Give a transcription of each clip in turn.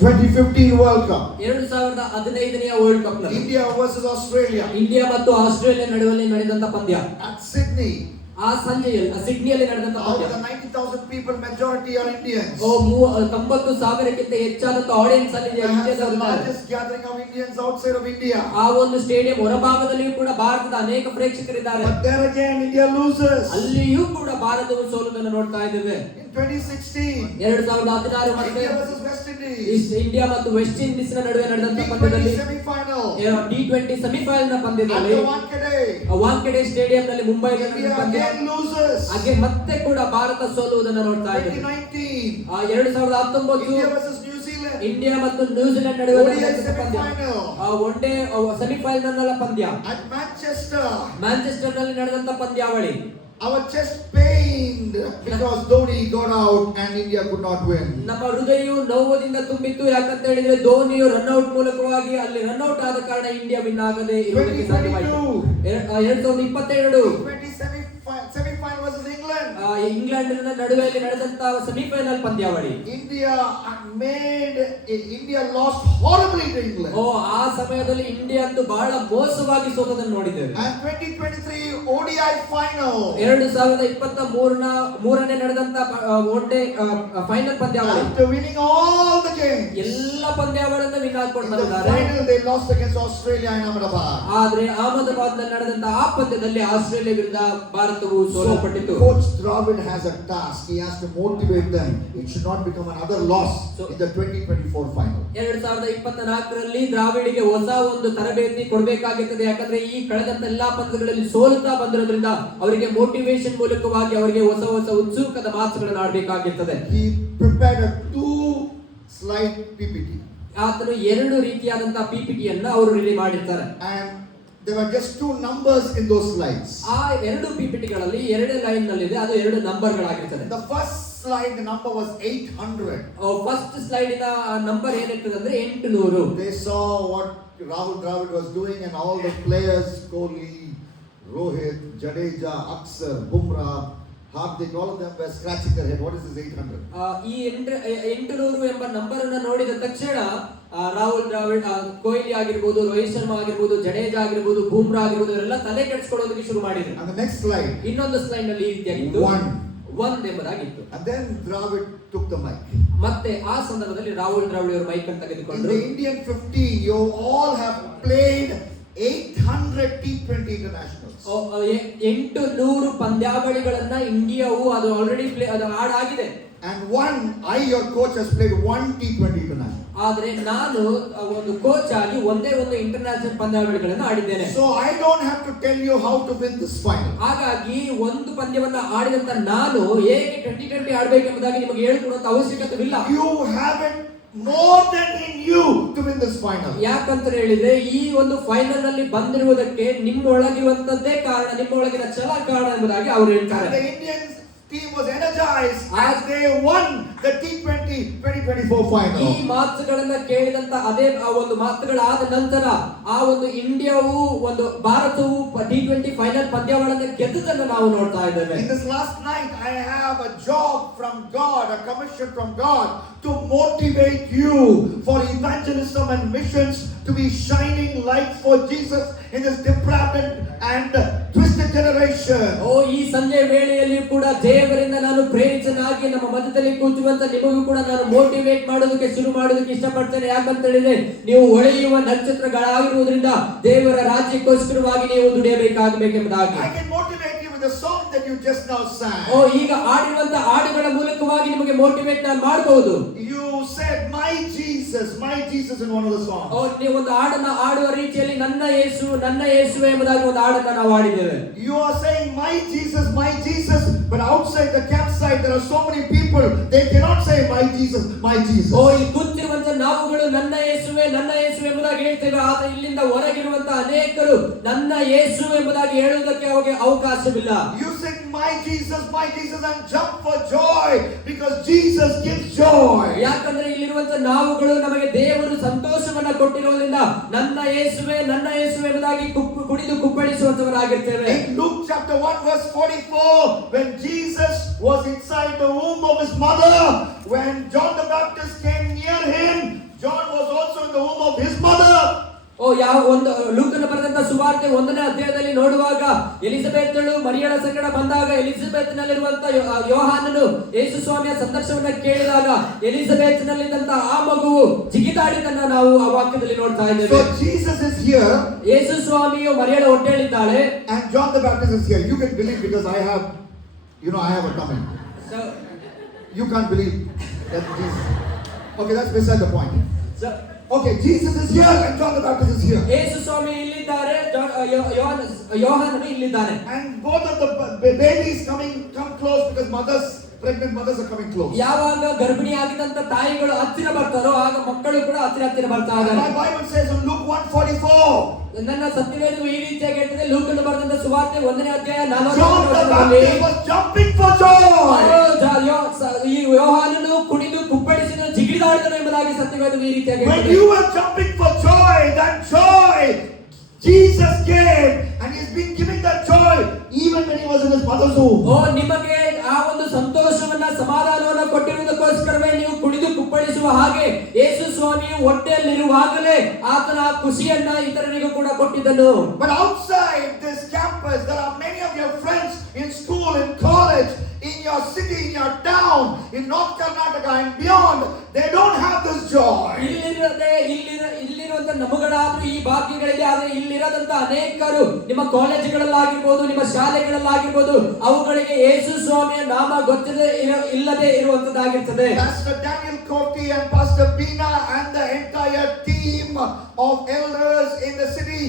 2015 World Cup. 2015ನೇ world cup ನಲ್ಲಿ India versus Australia. India ಮತ್ತು Australia ನಡುವೆ ನಡೆದಂತ ಪಂದ್ಯ At Sydney. ಆ ಸಂಜೆಯಲ್ಲಿ ಸಿಡ್ನಿಯಲ್ಲಿ ನಡೆದಂತ Out ಪಂದ್ಯ. of the 90,000 people, majority are Indians. 90,000ಕ್ಕಿಂತ ಹೆಚ್ಚಾದಂತ ಆಡಿಯನ್ಸ್ ಅಲ್ಲಿ They have the ಇಂಡಿಯಾದವರು ಇದ್ದಾರೆ. largest gathering of Indians outside of India. ಆ ಒಂದು ಸ್ಟೇಡಿಯಂ ಹೊರಭಾಗದಲ್ಲಿಯೂ ಕೂಡ ಭಾರತದ ಅನೇಕ ಪ್ರೇಕ್ಷಕರಿದ್ದಾರೆ. But there again, India loses. ಅಲ್ಲಿಯೂ ಕೂಡ ಭಾರತವು ಸೋಲುವುದನ್ನು ನೋಡ್ತಾ ಇದ್ದೇವೆ. In 2016, 2016 ಮತ್ತೆ India versus West Indies. India ಮತ್ತು ವೆಸ್ಟ್ ಇಂಡೀಸ್ ನ ನಡುವೆ ನಡೆದಂತ T20 ಪಂದ್ಯದಲ್ಲಿ semi-final. T20 ಸೆಮಿಫೈನಲ್ ನ At ಪಂದ್ಯದಲ್ಲಿ the Wankhede. ವಾಂಖೆಡೆ ಸ್ಟೇಡಿಯಂ ನಲ್ಲಿ ಮುಂಬೈನಲ್ಲಿ India ನಡೆದ ಪಂದ್ಯ again loses. ಹಾಗೆ ಮತ್ತೆ ಕೂಡ ಭಾರತ ಸೋಲುವುದನ್ನು ನೋಡ್ತಾ ಇದ್ದೇವೆ. 2019, 2019 India versus New Zealand. India ಮತ್ತು ನ್ಯೂಜಿಲೆಂಡ್ ನಡುವೆ ODI ನಡೆದ ಪಂದ್ಯ semi-final. ಒನ್ ಡೇ ಸೆಮಿಫೈನಲ್ ಪಂದ್ಯ At Manchester. ಮ್ಯಾಂಚೆಸ್ಟರ್ ನಲ್ಲಿ ನಡೆದಂತ ಪಂದ್ಯಾವಳಿ. Our chest pained because Dhoni got out and India could not win. ನಮ್ಮ ಹೃದಯವು ನೋವದಿಂದ ತುಂಬಿತ್ತು. ಯಾಕಂತ ಹೇಳಿದ್ರೆ ಧೋನಿಯು ರನ್ ಔಟ್ ಮೂಲಕವಾಗಿ ಅಲ್ಲಿ ರನ್ ಔಟ್ ಆದ ಕಾರಣ ಇಂಡಿಯಾ ವಿನ್ ಆಗದೆ ಇರುವುದಕ್ಕೆ ಸಾಧ್ಯವಾಯಿತು. 2022 semi-final versus England. ಇಂಗ್ಲೆಂಡ್ ನಡುವೆಯಲ್ಲಿ ನಡೆದಂತ ಸೆಮಿಫೈನಲ್ ಪಂದ್ಯಾವಳಿ. India lost horribly to England. ಆ ಸಮಯದಲ್ಲಿ ಇಂಡಿಯಾ ಅಂತೂ ಬಹಳ ಮೋಸವಾಗಿ ಸೋತದನ್ನು ನೋಡಿದ್ದೇವೆ. And 2023 ODI final. 2023ನೇ ನಡೆದಂತ ಒನ್ ಡೇ ಫೈನಲ್ ಪಂದ್ಯಾವಳಿ. After winning all the games, ಎಲ್ಲ ಪಂದ್ಯಾವಳಿಯನ್ನು ವಿನ್ ಹಾಕೊಂಡು in the ಬಂದಿದ್ದಾರೆ. final they lost against Australia in Ahmedabad. ಆದ್ರೆ ಅಹಮದಾಬಾದ್ ನಲ್ಲಿ ನಡೆದಂತ ಆ ಪಂದ್ಯದಲ್ಲಿ ಆಸ್ಟ್ರೇಲಿಯಾ ವಿರುದ್ಧ ಭಾರತವು ಸೋಲಲ್ಪಟ್ಟಿತು. Coach Dravid has a task. He has to motivate them. It should not become another loss in the 2024 final. 2024ರಲ್ಲಿ ದ್ರಾವಿಡಿಗೆ ಹೊಸ ಒಂದು ತರಬೇತಿ ಕೊಡಬೇಕಾಗುತ್ತದೆ. ಯಾಕಂದ್ರೆ ಈ ಕಳೆದಂತ ಎಲ್ಲಾ ಪಂದ್ಯಗಳಲ್ಲಿ ಸೋಲುತ್ತಾ ಬಂದಿರೋದ್ರಿಂದ ಅವರಿಗೆ ಮೋಟಿವೇಶನ್ ಮೂಲಕವಾಗಿ ಅವರಿಗೆ ಹೊಸ ಹೊಸ ಉತ್ಸುಕದ ಮಾತುಗಳನ್ನು ಆಡಬೇಕಾಗುತ್ತದೆ. He prepared a 2-slide PPT. ಆತನು 2 ರೀತಿಯಾದಂತ PPTಯನ್ನು ಅವರು ರೆಡಿ ಮಾಡಿರ್ತಾರೆ. And there were just 2 numbers in those slides. ಆ 2 PPTಗಳಲ್ಲಿ 2 ಲೈನ್ ನಲ್ಲಿ ಇದೆ. ಅದು 2 ನಂಬರ್ಗಳಾಗಿರ್ತದೆ. The first slide, the number was 800. First ಸ್ಲೈಡಿನ ನಂಬರ್ ಏನಿರ್ತದೆ ಅಂದ್ರೆ 800. They saw what Rahul Dravid was doing and all the players, Kohli, Rohit, Jadeja, Akshar, Bumrah, Hardik, all of them were scratching their head. What is this 800? ಈ 800 ಎಂಬ number ಅನ್ನು ನೋಡಿದ ತಕ್ಷಣ ರಾಹುಲ್ ದ್ರಾವಿಡ್, ಕೊಹ್ಲಿ ಆಗಿರ್ಬೋದು, ರೋಹಿತ್ ಶರ್ಮಾ ಆಗಿರ್ಬೋದು, ಜಡೇಜಾ ಆಗಿರ್ಬೋದು, ಬೂಮ್ರಾ ಆಗಿರ್ಬೋದು ಇವರೆಲ್ಲ ತಲೆ ಕೆಡಿಸಿಕೊಳ್ಳೋದಕ್ಕೆ ಶುರು ಮಾಡಿದ್ರು. And the next slide, ಇನ್ನೊಂದು ಸ್ಲೈಡ್ ನಲ್ಲಿ ಈ ರೀತಿಯಾಗಿತ್ತು, 1 ಎಂಬುದಾಗಿತ್ತು. And then Dravid took the mic. ಮತ್ತೆ ಆ ಸಂದರ್ಭದಲ್ಲಿ ರಾಹುಲ್ ದ್ರಾವಿಡ್ ಅವರು ಮೈಕ್ ಅನ್ನು In ತೆಗೆದುಕೊಂಡು, the Indian 15, you all have played 800 T20 internationals. 800 ಪಂದ್ಯಾವಳಿಗಳನ್ನ ಇಂಡಿಯಾವು ಅದು ಆಲ್ರೆಡಿ ಅದು ಆಡಾಗಿದೆ. And your coach has played 1 T20 international. ಆದ್ರೆ ನಾನು ಒಂದು ಕೋಚ್ ಆಗಿ ಒಂದೇ ಒಂದು international ಪಂದ್ಯಾವಳಿಗಳನ್ನು ಆಡಿದ್ದೇನೆ. So I don't have to tell you how to win this final. ಹಾಗಾಗಿ ಒಂದು ಪಂದ್ಯವನ್ನ ಆಡಿದಂತ ನಾನು ಹೇಗೆ 2020 ಆಡಬೇಕೆಂಬುದಾಗಿ ನಿಮಗೆ ಹೇಳಿಕೊಡುವಂತ ಅವಶ್ಯಕತೆ ಇಲ್ಲ. You have it more than in you to win this final. ಯಾಕಂತ ಹೇಳಿದ್ರೆ ಈ ಒಂದು ಫೈನಲ್ ನಲ್ಲಿ ಬಂದಿರುವುದಕ್ಕೆ ನಿಮ್ಮೊಳಗಿರುವಂತದ್ದೇ ಕಾರಣ, ನಿಮ್ಮೊಳಗಿನ ಛಲ ಕಾರಣ ಎಂಬುದಾಗಿ ಅವರು ಹೇಳ್ತಾರೆ. The Indian team was energized as they won the T20 2024 final. ಈ ಮಾತುಗಳನ್ನ ಕೇಳಿದಂತ ಅದೇ ಒಂದು ಮಾತುಗಳಾದ ನಂತರ ಆ ಒಂದು ಇಂಡಿಯಾವು ಒಂದು ಭಾರತವು T20 ಫೈನಲ್ ಪಂದ್ಯಾವಳಿಯನ್ನು ಗೆದ್ದುದನ್ನು ನಾವು ನೋಡ್ತಾ ಇದ್ದೇವೆ. In this last night I have a job from God, a commission from God to motivate you for evangelism and missions, to be shining light for Jesus in this depraved and twisted generation. ಈ ಸಂಜೆ ವೇಳೆಯಲ್ಲಿ ಕೂಡ ದೇವರಿಂದ ನಾನು ಪ್ರೇರಿತನಾಗಿ ನಮ್ಮ ಮಧ್ಯದಲ್ಲಿ ಕೂತಿರುವಂತ ನಿಮಗೂ ಕೂಡ ನಾನು ಮೋಟಿವೇಟ್ ಮಾಡೋದಕ್ಕೆ ಶುರು ಮಾಡೋದಕ್ಕೆ ಇಷ್ಟಪಡ್ತೇನೆ. ಯಾಕಂತ ಹೇಳಿದ್ರೆ ನೀವು ಹೊಳೆಯುವ ನಕ್ಷತ್ರಗಳಾಗಿರುವುದರಿಂದ ದೇವರ ರಾಜ್ಯಕ್ಕೋಸ್ಕರವಾಗಿ ನೀವು ದುಡಿಯಬೇಕಾಗಬೇಕೆಂಬುದಾಗಿ. I can motivate you with the song that you just now sang. ಈಗ ಆಡಿರುವಂತ ಹಾಡುಗಳ ಮೂಲಕವಾಗಿ ನಿಮಗೆ ಮೋಟಿವೇಟ್ ನಾನು ಮಾಡಬಹುದು. You said my Jesus in one of the songs. ನೀವು ಒಂದು ಹಾಡನ್ನ ಆಡುವ ರೀತಿಯಲ್ಲಿ ನನ್ನ ಯೇಸುವೆ ಎಂಬುದಾಗಿ ಒಂದು ಹಾಡನ್ನ ನಾವು ಆಡಿದ್ದೇವೆ. You are saying my Jesus, but outside the campsite there are so many people, they cannot say my Jesus. ಇಲ್ಲಿ ಕೂತಿರುವಂತ ನಾವುಗಳು ನನ್ನ ಯೇಸುವೆ ಎಂಬುದಾಗಿ ಹೇಳ್ತೇವೆ. ಆದ್ರೆ ಇಲ್ಲಿಂದ ಹೊರಗಿರುವಂತ ಅನೇಕರು ನನ್ನ ಯೇಸು ಎಂಬುದಾಗಿ ಹೇಳುವುದಕ್ಕೆ ಅವರಿಗೆ ಅವಕಾಶವಿಲ್ಲ. You sing my Jesus and jump for joy because Jesus gives joy. ಯಾಕಂದ್ರೆ ಇಲ್ಲಿರುವಂತ ನಾವುಗಳು ನಮಗೆ ದೇವರು ಸಂತೋಷವನ್ನ ಕೊಟ್ಟಿರುವುದರಿಂದ ನನ್ನ ಯೇಸುವೆ ಎಂಬುದಾಗಿ ಕುಣಿದು ಕುಪ್ಪಳಿಸುವಂತವರಾಗಿರ್ತೇವೆ. In Luke chapter 1 verse 44, when Jesus was inside the womb of his mother, when John the Baptist came near him, ಯಾವ ಒಂದು ಲೂಕನ ಬರೆದಂತ ಸುವಾರ್ತೆ 1ನೇ ಅಧ್ಯಾಯದಲ್ಲಿ ನೋಡುವಾಗ ಎಲಿಜಬೆತಳು ಮರಿಯಳ ಸಂಗಡ ಬಂದಾಗ ಎಲಿಜಬೆತ್ನಲ್ಲಿರುವಂತ ಯೋಹಾನನು ಯೇಸು ಸ್ವಾಮಿಯ ಸಂದರ್ಶನವನ್ನ ಕೇಳಿದಾಗ ಎಲಿಜಬೆತ್ನಲ್ಲಿದ್ದಂತ ಆ ಮಗುವು ಜಿಗಿದಾಡಿದ್ದನ್ನ ನಾವು ಆ ವಾಕ್ಯದಲ್ಲಿ ನೋಡ್ತಾ ಇದ್ದೇವೆ. So Jesus is here. Yesu ಸ್ವಾಮಿಯು ಮರಿಯಳ ಹೊಟ್ಟೆಯಲ್ಲಿದ್ದಾಳೆ. And John the Baptist is here. You can believe because I have a comment. So you can't believe that Jesus. Okay, that's beside the point. So okay, Jesus is here and John the Baptist is here. ಯೇಸು ಸ್ವಾಮಿ ಇಲ್ಲಿದ್ದಾರೆ, ಯೋಹಾನನು ಇಲ್ಲಿದ್ದಾನೆ. And both of the babies come close because pregnant mothers are coming close. ಯಾವಾಗ ಗರ್ಭಿಣಿ ಆಗಿದಂತ ತಾಯಿಗಳು ಹತ್ತಿರ ಬರ್ತಾರೋ ಆಗ ಮಕ್ಕಳು ಕೂಡ ಹತ್ತಿರ ಬರ್ತಾ ಇದ್ದಾರೆ. My Bible says in Luke 1:44. ನನ್ನ ಸತ್ಯವೇದವು ಈ ರೀತಿಯಾಗಿ ಹೇಳ್ತದೆ, ಲೂಕನು ಬರೆದಂತ ಸುವಾರ್ತೆ 1ನೇ ಅಧ್ಯಾಯ John the Baptist was jumping for joy. ಈ ಯೋಹಾನನು ಕುಣಿದು ಕುಪ್ಪಳಿಸಿದ ಜಿಗಿದಾಡಿದನು ಎಂಬುದಾಗಿ ಸತ್ಯವೇದವು ಈ ರೀತಿಯಾಗಿ When you are jumping for joy, that joy Jesus gave, and He's been giving that joy even when He was in His mother's womb. ನಿಮಗೆ ಆ ಒಂದು ಸಂತೋಷವನ್ನ ಸಮಾಧಾನವನ್ನ ಕೊಟ್ಟಿರುವುದಕ್ಕೋಸ್ಕರವೇ ನೀವು ಕುಣಿದು ಕುಪ್ಪಳಿಸುವ ಹಾಗೆ ಯೇಸು ಸ್ವಾಮಿಯು ಹೊಟ್ಟೆಯಲ್ಲಿರುವಾಗಲೇ ಆತನ ಆ ಖುಷಿಯನ್ನ ಇತರರಿಗೂ ಕೂಡ ಕೊಟ್ಟಿದ್ದನು. But outside this campus there are many of your friends in school, in college, in your city, in your town, in North Karnataka and beyond. They don't have this joy. ಇಲ್ಲಿರುವಂತ ನಮಗಳಾದ್ರೂ ಈ ಭಾಗ್ಯಗಳಿದೆ, ಆದ್ರೆ ಇಲ್ಲಿರದಂತ ಅನೇಕರು ನಿಮ್ಮ ಕಾಲೇಜುಗಳಲ್ಲಾಗಿರ್ಬೋದು, ನಿಮ್ಮ ಶಾಲೆಗಳಲ್ಲಾಗಿರ್ಬೋದು, ಅವುಗಳಿಗೆ ಯೇಸು ಸ್ವಾಮಿಯ ನಾಮ ಇಲ್ಲದೆ ಇರುವಂತದ್ದಾಗಿರ್ತದೆ. Pastor Daniel Koti and Pastor Bina and the entire team of elders in the city,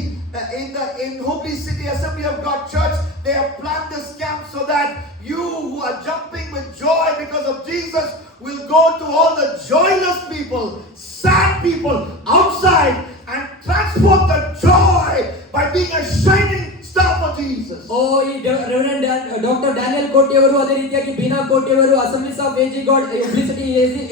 in Hubli City Assembly of God Church, they have planned this camp so that you who are jumping with joy because of Jesus will go to all the joyless people, sad people outside and transport the joy by being a shining star for Jesus. ಈ reverend doctor Daniel Koti ಅವರು, ಅದೇ ರೀತಿಯಾಗಿ ಬೀನಾ ಕೋಟಿ ಅವರು assemblies of AG God Hubli city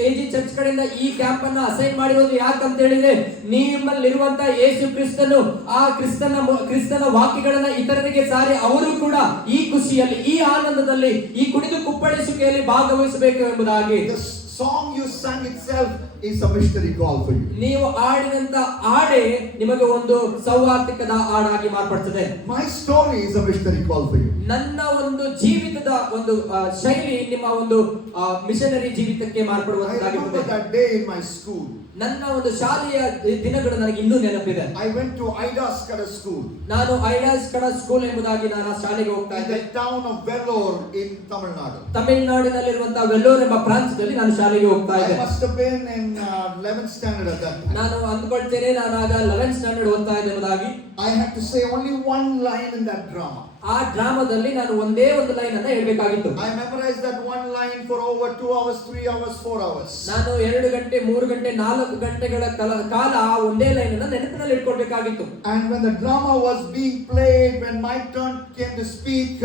AG church ಕಡೆಯಿಂದ ಈ camp ಅನ್ನು assign ಮಾಡಿರೋದು ಯಾಕಂತ ಹೇಳಿದ್ರೆ, ನಿಮ್ಮಲ್ಲಿರುವಂತ ಯೇಸು ಕ್ರಿಸ್ತನು ಆ ಕ್ರಿಸ್ತನ ವಾಕ್ಯಗಳನ್ನ ಇತರರಿಗೆ ಸಾರಿ ಅವರು ಕೂಡ ಈ ಖುಷಿಯಲ್ಲಿ, ಈ ಆನಂದದಲ್ಲಿ, ಈ ಕುಣಿದು ಕುಪ್ಪಳಿಸುವಿಕೆಯಲ್ಲಿ ಭಾಗವಹಿಸಬೇಕು ಎಂಬುದಾಗಿ. The song you sang itself is a missionary call for you. ನೀವು ಆಡಿದಂತ ಹಾಡೇ ನಿಮಗೆ ಒಂದು ಸೌಹಾರ್ದಿಕದ ಹಾಡಾಗಿ ಮಾರ್ಪಡ್ತದೆ. My story is a missionary call for you. ನನ್ನ ಒಂದು ಜೀವಿತದ ಒಂದು ಶೈಲಿ ನಿಮ್ಮ ಒಂದು missionary ಜೀವಿತಕ್ಕೆ ಮಾರ್ಪಡುವಂತಾಗಿರುತ್ತದೆ. I remember that day in my school. ನನ್ನ ಒಂದು ಶಾಲೆಯ ದಿನಗಳು ನನಗೆ ಇನ್ನೂ ನೆನಪಿದೆ. I went to Aidas Kada school. ನಾನು ಐಡಾಸ್ ಕಡ ಸ್ಕೂಲ್ ಎಂಬುದಾಗಿ ನಾನು ಆ ಶಾಲೆಗೆ ಹೋಗ್ತಾ ಇದ್ದೆ. In the town of Vellore in Tamil Nadu. ತಮಿಳುನಾಡಿನಲ್ಲಿರುವಂತಹ Vellore ಎಂಬ ಪ್ರಾಂತ್ಯದಲ್ಲಿ ನಾನು ಶಾಲೆಗೆ ಹೋಗ್ತಾ ಇದ್ದೆ. I must have been in 11th standard at that time. ನಾನು ಅಂದ್ಕೊಳ್ತೇನೆ ನಾನು ಆಗ 11th ಸ್ಟ್ಯಾಂಡರ್ಡ್ ಓದ್ತಾ ಇದ್ದೆ ಎಂಬುದಾಗಿ. I had to say only one line in that drama. ಆ ಡ್ರಾಮಾದಲ್ಲಿ ನಾನು ಒಂದೇ ಒಂದು ಲೈನ್ ಅನ್ನ ಹೇಳಬೇಕಾಗಿತ್ತು. I memorized that one line for over 2 hours, 3 hours, 4 hours. ನಾನು 2 ಗಂಟೆ 3 ಗಂಟೆ 4 ಗಂಟೆಗಳ ಕಾಲ ಆ ಒಂದೇ ಲೈನ್ ಅನ್ನ ನೆನಪಿನಲ್ಲಿ ಇಟ್ಕೊಳ್ಬೇಕಾಗಿತ್ತು. And when the drama was being played, when my turn came to speak,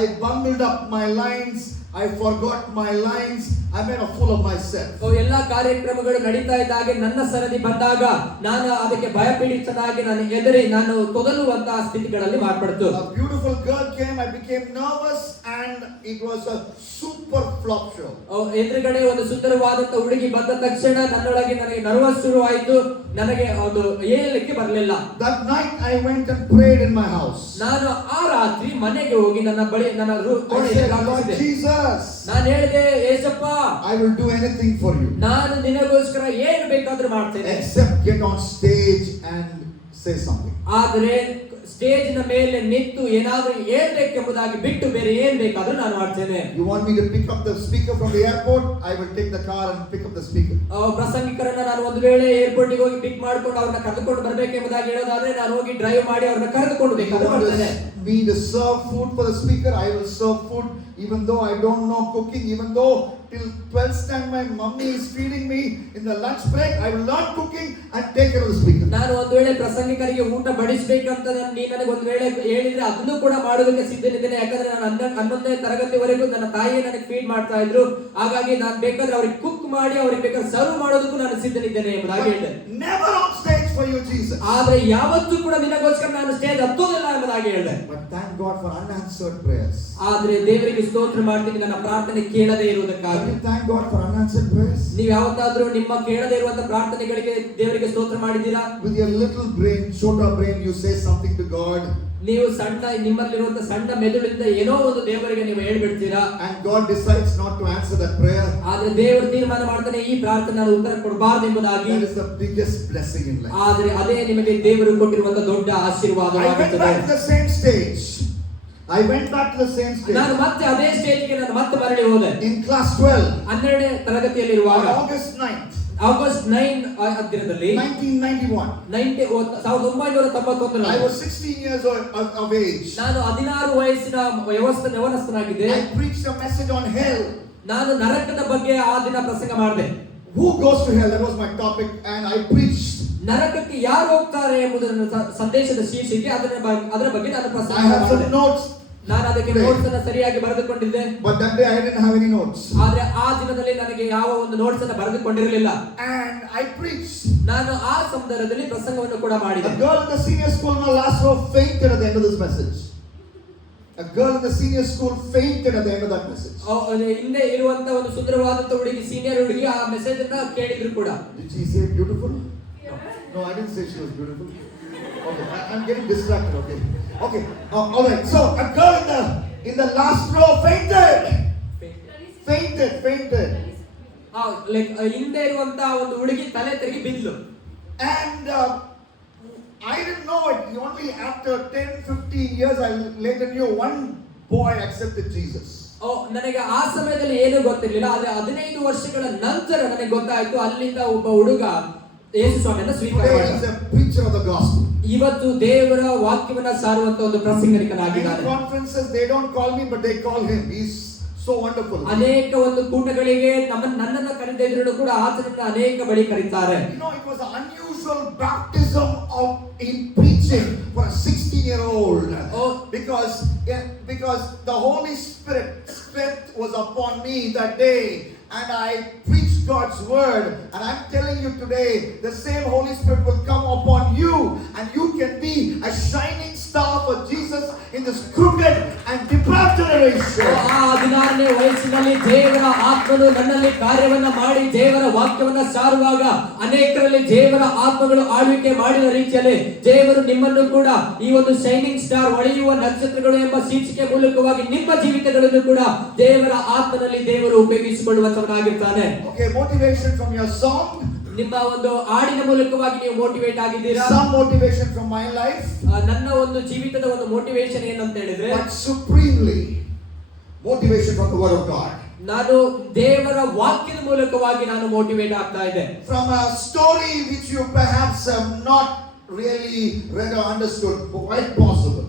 I bundled up my lines. I forgot my lines. I made a fool of myself. ಎಲ್ಲಾ ಕಾರ್ಯಕ್ರಮಗಳು ನಡೀತಾ ಇದ್ದಾಗ ನನ್ನ ಸರದಿ ಬಂದಾಗ ನಾನು ಅದಕ್ಕೆ ಭಯಪೀಡಿತನಾಗಿ ನಾನು ತೊದಲುವಂತಹ ಸ್ಥಿತಿಗಳಲ್ಲಿ ಮಾರ್ಪಡ್ತು. A beautiful girl came. I became nervous and it was a super flop show. ಎದುರುಗಡೆ ಒಂದು ಸುಂದರವಾದಂತ ಹುಡುಗಿ ಬಂದ ತಕ್ಷಣ ನನ್ನೊಳಗೆ ನನಗೆ ನರ್ವಸ್ ಶುರುವಾಯಿತು. ನನಗೆ ಅದು ಹೇಳಲಿಕ್ಕೆ ಬರಲಿಲ್ಲ. That night I went and prayed in my house. ನಾನು ಆ ರಾತ್ರಿ ಮನೆಗೆ ಹೋಗಿ ನನ್ನ ಬಳಿ ನನ್ನ ನಾನು ಹೇಳಿದೆ, Yesappa, I will do anything for you. ನಾನು ನಿನಗೋಸ್ಕರ ಏನು ಬೇಕಾದ್ರೂ ಮಾಡ್ತೇನೆ, except get on stage and say something. ಆದರೆ ಸ್ಟೇಜ್ ನ ಮೇಲೆ ನಿಂತು ಏನಾದರೂ ಹೇಳ್ಬೇಕೆಂಬುದಾಗಿ ಬಿಟ್ಟು ಬೇರೆ ಏನ್ ಬೇಕಾದ್ರೂ ನಾನು ಮಾಡ್ತೇನೆ. You want me to pick up the speaker from the airport? I will take the car and pick up the speaker. ಪ್ರಸಂಗಿಕರನ್ನ ನಾನು ಒಂದು ವೇಳೆ ಏರ್ಪೋರ್ಟ್ ಗೆ ಹೋಗಿ ಪಿಕ್ ಮಾಡ್ಕೊಂಡು ಅವ್ರನ್ನ ಕರೆದುಕೊಂಡು ಬರಬೇಕೆಂಬುದಾಗಿ ಹೇಳೋದಾದ್ರೆ ನಾನು ಹೋಗಿ ಡ್ರೈವ್ ಮಾಡಿ ಅವ್ರನ್ನ ಕರೆದುಕೊಂಡು ಬೇಕಾದ್ರೂ ಮಾಡ್ತೇನೆ. Me to serve food for the speaker, I will serve food even though I don't know cooking, even though till 12th stand my mummy is feeding me in the lunch break, I will learn cooking and take care of the speaker. ನಾನು ಒಂದು ವೇಳೆ ಪ್ರಸಂಗಿಕರಿಗೆ ಊಟ ಬಡಿಸಬೇಕಂತ ನೀನು ನನಗೆ ಒಂದು ವೇಳೆ ಹೇಳಿದ್ರೆ ಅದನ್ನು ಕೂಡ ಮಾಡೋದಕ್ಕೆ ಸಿದ್ಧನಿದ್ದೇನೆ. ಯಾಕಂದ್ರೆ ನಾನು 11ನೇ ತರಗತಿವರೆಗೂ ನನ್ನ ತಾಯಿಯೇ ನನಗೆ ಫೀಡ್ ಮಾಡ್ತಾ ಇದ್ರು. ಹಾಗಾಗಿ ನಾನು ಬೇಕಾದ್ರೆ ಅವ್ರಿಗೆ ಕುಕ್ ಮಾಡಿ ಅವ್ರಿಗೆ ಬೇಕಾದ್ರೆ ಸರ್ವ್ ಮಾಡೋದಕ್ಕೂ ನಾನು ಸಿದ್ಧನಿದ್ದೇನೆ ಎಂಬುದಾಗಿ ಹೇಳಿದೆ. Never on stage for you, Jesus. ಆದ್ರೆ ಯಾವತ್ತೂ ಕೂಡ ನಿನಗೋಸ್ಕರ ನಾನು ಸ್ಟೇಜ್ ಹತ್ತೋದಿಲ್ಲ ಎಂಬುದಾಗಿ ಎಂಬುದಾಗಿ ಹೇಳಿದೆ. But thank God for unanswered prayers. ಆದ್ರೆ ದೇವರಿಗೆ ಸ್ತೋತ್ರ ಮಾಡ್ತೀನಿ ನನ್ನ ಪ್ರಾರ್ಥನೆ ಕೇಳದೇ ಇರುವುದಕ್ಕಾಗಿ. Thank God for unanswered prayers. ನೀವು ಯಾವತ್ತಾದ್ರೂ ನಿಮ್ಮ ಕೇಳದೇ ಇರುವಂತ ಪ್ರಾರ್ಥನೆಗಳಿಗೆ ದೇವರಿಗೆ ಸ್ತೋತ್ರ ಮಾಡಿದ್ದೀರಾ? With your little brain, chota brain, you say something to God. ನೀವು ನಿಮ್ಮಲ್ಲಿರುವಂತ ಸಣ್ಣ ಮೆದುಳಿಂದ ಏನೋ ಒಂದು ದೇವರಿಗೆ ನೀವು ಹೇಳ್ಬಿಡ್ತೀರಾ. And God decides not to answer that prayer. ಆದ್ರೆ ದೇವರು ತೀರ್ಮಾನ ಮಾಡ್ತಾನೆ ಈ ಪ್ರಾರ್ಥನೆ ನಾನು ಉತ್ತರ ಕೊಡಬಾರದು ಎಂಬುದಾಗಿ. That is the biggest blessing in life. ಆದ್ರೆ ಅದೇ ನಿಮಗೆ ದೇವರು ಕೊಟ್ಟಿರುವಂತ ದೊಡ್ಡ ಆಶೀರ್ವಾದವಾಗುತ್ತದೆ. I went back to the same stage. ನಾನು ಮತ್ತೆ ಅದೇ ಸ್ಟೇಜ್ಗೆ ನಾನು ಮತ್ತೆ ಮರಳಿ ಹೋದೆ. In class 12. 12ನೇ ತರಗತಿಯಲ್ಲಿರುವಾಗ August 9th. August 9 ದಿನದಲ್ಲಿ 1991. 1991 I was 16 years of age. ನಾನು 16 ವಯಸ್ಸಿನ ಯವನಸ್ಥನಾಗಿದ್ದೆ. I preached a message on hell. ನಾನು ನರಕದ ಬಗ್ಗೆ ಆ ದಿನ ಪ್ರಸಂಗ ಮಾಡಿದೆ. Who goes to hell? That was my topic, and I preached. ನರಕಕ್ಕೆ ಯಾರು ಹೋಗ್ತಾರೆ ಎಂಬುದನ್ನು ಸಂದೇಶದ ಶೀರ್ಷಿಕೆ ಅದರ ಬಗ್ಗೆ ನಾನು ಪ್ರಸಂಗ I have some ಮಾಡಿದೆ. notes. ನಾನು ಅದಕ್ಕೆ ನೋಟ್ಸ್ ಅನ್ನು ಸರಿಯಾಗಿ ಬರೆದುಕೊಂಡಿದ್ದೆ. But that day I didn't have any notes. ಆದ್ರೆ ಆ ದಿನದಲ್ಲಿ ನನಗೆ ಯಾವ ಒಂದು ನೋಟ್ಸ್ ಅನ್ನು ಬರೆದುಕೊಂಡಿರಲಿಲ್ಲ. And I preached. ನಾನು ಆ ಸಂದರ್ಭದಲ್ಲಿ ಪ್ರಸಂಗವನ್ನು ಕೂಡ ಮಾಡಿದೆ. A girl in the senior school in the last row fainted at the end of this message. A girl in the senior school fainted at the end of that message. ಹಿಂದೆ ಇರುವಂತ ಒಂದು ಸುಂದರವಾದಂತ ಹುಡುಗಿ, ಸೀನಿಯರ್ ಹುಡುಗಿ ಆ message ಅನ್ನ ಕೇಳಿದ್ರು ಕೂಡ. Did she say beautiful? No, I didn't say she was beautiful. Okay, I'm getting distracted. Okay. All right. So a girl in the last row fainted. Like ಹಿಂದೆ ಇರುವಂತ ಒಂದು ಹುಡುಗಿ ತಲೆ ತಿರುಗಿ ಬಿದ್ಲು. And I didn't know it. Only after 10-15 years I later knew one boy accepted Jesus. ನನಗೆ ಆ ಸಮಯದಲ್ಲಿ ಏನು ಗೊತ್ತಿರಲಿಲ್ಲ. ಆದ್ರೆ 15 ವರ್ಷಗಳ ನಂತರ ನನಗೆ ಗೊತ್ತಾಯ್ತು, ಅಲ್ಲಿಂದ ಒಬ್ಬ ಹುಡುಗ ಯೇಸು ಸ್ವಾಮಿಯನ್ನು ಸ್ವೀಕಾರ ಮಾಡಿದ. He is a preacher of the gospel. ಇವತ್ತು ದೇವರ ವಾಕ್ಯವನ್ನ ಸಾರುವಂತ ಒಂದು ಪ್ರಸಂಗನಿಕನಾಗಿದ್ದಾನೆ. Many conferences they don't call me but they call him. He's so wonderful. ಅನೇಕ ಒಂದು ಕೂಟಗಳಿಗೆ ನನ್ನನ್ನು ಕರೆದಿದ್ರು ಕೂಡ ಆತನನ್ನ ಅನೇಕ ಬಳಿ ಕರೀತಾರೆ. You know, it was an unusual baptism in preaching for a 16-year-old. Because the Holy Spirit was upon me that day, and I preached God's word. And I'm telling you today, the same Holy Spirit will come upon you, and you can be a shining star for Jesus in this crooked and depraved generation. ಆ 16ನೇ ವಯಸ್ಸಿನಲ್ಲಿ ದೇವರ ಆತ್ಮನು ನನ್ನಲ್ಲಿ ಕಾರ್ಯವನ್ನ ಮಾಡಿ ದೇವರ ವಾಕ್ಯವನ್ನ ಸಾರುವಾಗ ಅನೇಕರಲ್ಲಿ ದೇವರ ಆತ್ಮಗಳು ಆಳ್ವಿಕೆ ಮಾಡಿದ ರೀತಿಯಲ್ಲಿ ದೇವರು ನಿಮ್ಮನ್ನು ಕೂಡ ಈ ಒಂದು ಶೈನಿಂಗ್ ಸ್ಟಾರ್, ಹೊಳೆಯುವ ನಕ್ಷತ್ರಗಳು ಎಂಬ ಶೀರ್ಷಿಕೆ ಮೂಲಕವಾಗಿ ನಿಮ್ಮ ಜೀವಿತಗಳನ್ನು ಕೂಡ ದೇವರ ಆತ್ಮನಲ್ಲಿ ದೇವರು ಉಪಯೋಗಿಸಿಕೊಳ್ಳುವಂತವನಾಗಿರ್ತಾನೆ. Okay, motivation from your song. ನಿಮ್ಮ ಒಂದು ಹಾಡಿನ ಮೂಲಕವಾಗಿ ನೀವು ಮೋಟಿವೇಟ್ ಆಗಿದ್ದೀರಾ. Some motivation from my life. ನನ್ನ ಒಂದು ಜೀವಿತದ ಒಂದು ಮೋಟಿವೇಶನ್ ಏನಂತ ಹೇಳಿದ್ರೆ, but supremely motivation from the word of God. ನಾನು ದೇವರ ವಾಕ್ಯದ ಮೂಲಕವಾಗಿ ನಾನು ಮೋಟಿವೇಟ್ ಆಗ್ತಾ ಇದ್ದೆ. From a story which you perhaps have not really read or understood, quite possible.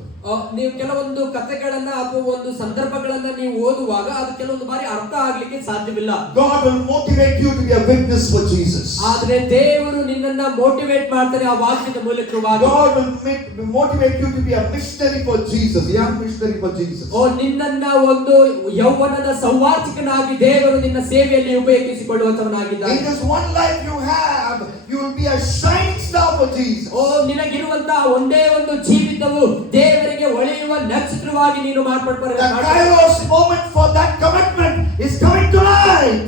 ನೀವು ಕೆಲವೊಂದು ಕಥೆಗಳನ್ನ ಅಥವಾ ಒಂದು ಸಂದರ್ಭಗಳನ್ನ ನೀವು ಓದುವಾಗ ಅದು ಕೆಲವೊಂದು ಬಾರಿ ಅರ್ಥ ಆಗ್ಲಿಕ್ಕೆ ಸಾಧ್ಯವಿಲ್ಲ. God will motivate you to be a witness for Jesus. ಆದ್ರೆ ದೇವರು ನಿನ್ನನ್ನ ಮೋಟಿವೇಟ್ ಮಾಡ್ತಾರೆ ಆ ವಾಕ್ಯದ ಮೂಲಕವಾಗಿ. God will motivate you to be a missionary for Jesus, young missionary for Jesus. ನಿನ್ನನ್ನ ಒಂದು ಯೌವನದ ಸಂವಾರ್ತಿಕನಾಗಿ ದೇವರು ನಿನ್ನ ಸೇವೆಯಲ್ಲಿ ಉಪಯೋಗಿಸಿಕೊಳ್ಳುವಂತವನಾಗಿದ್ದಾನೆ. In this one life you have, you will be a shining star for Jesus. ನಿನಗಿರುವಂತಹ ಒಂದೇ ಒಂದು ಜೀವಿತವು ದೇವರಿಗೆ ಹೊಳೆಯುವ ನಕ್ಷತ್ರವಾಗಿ ನೀನು ಮಾರ್ಪಡಬೇಕು. The Kairos moment for that commitment is coming tonight.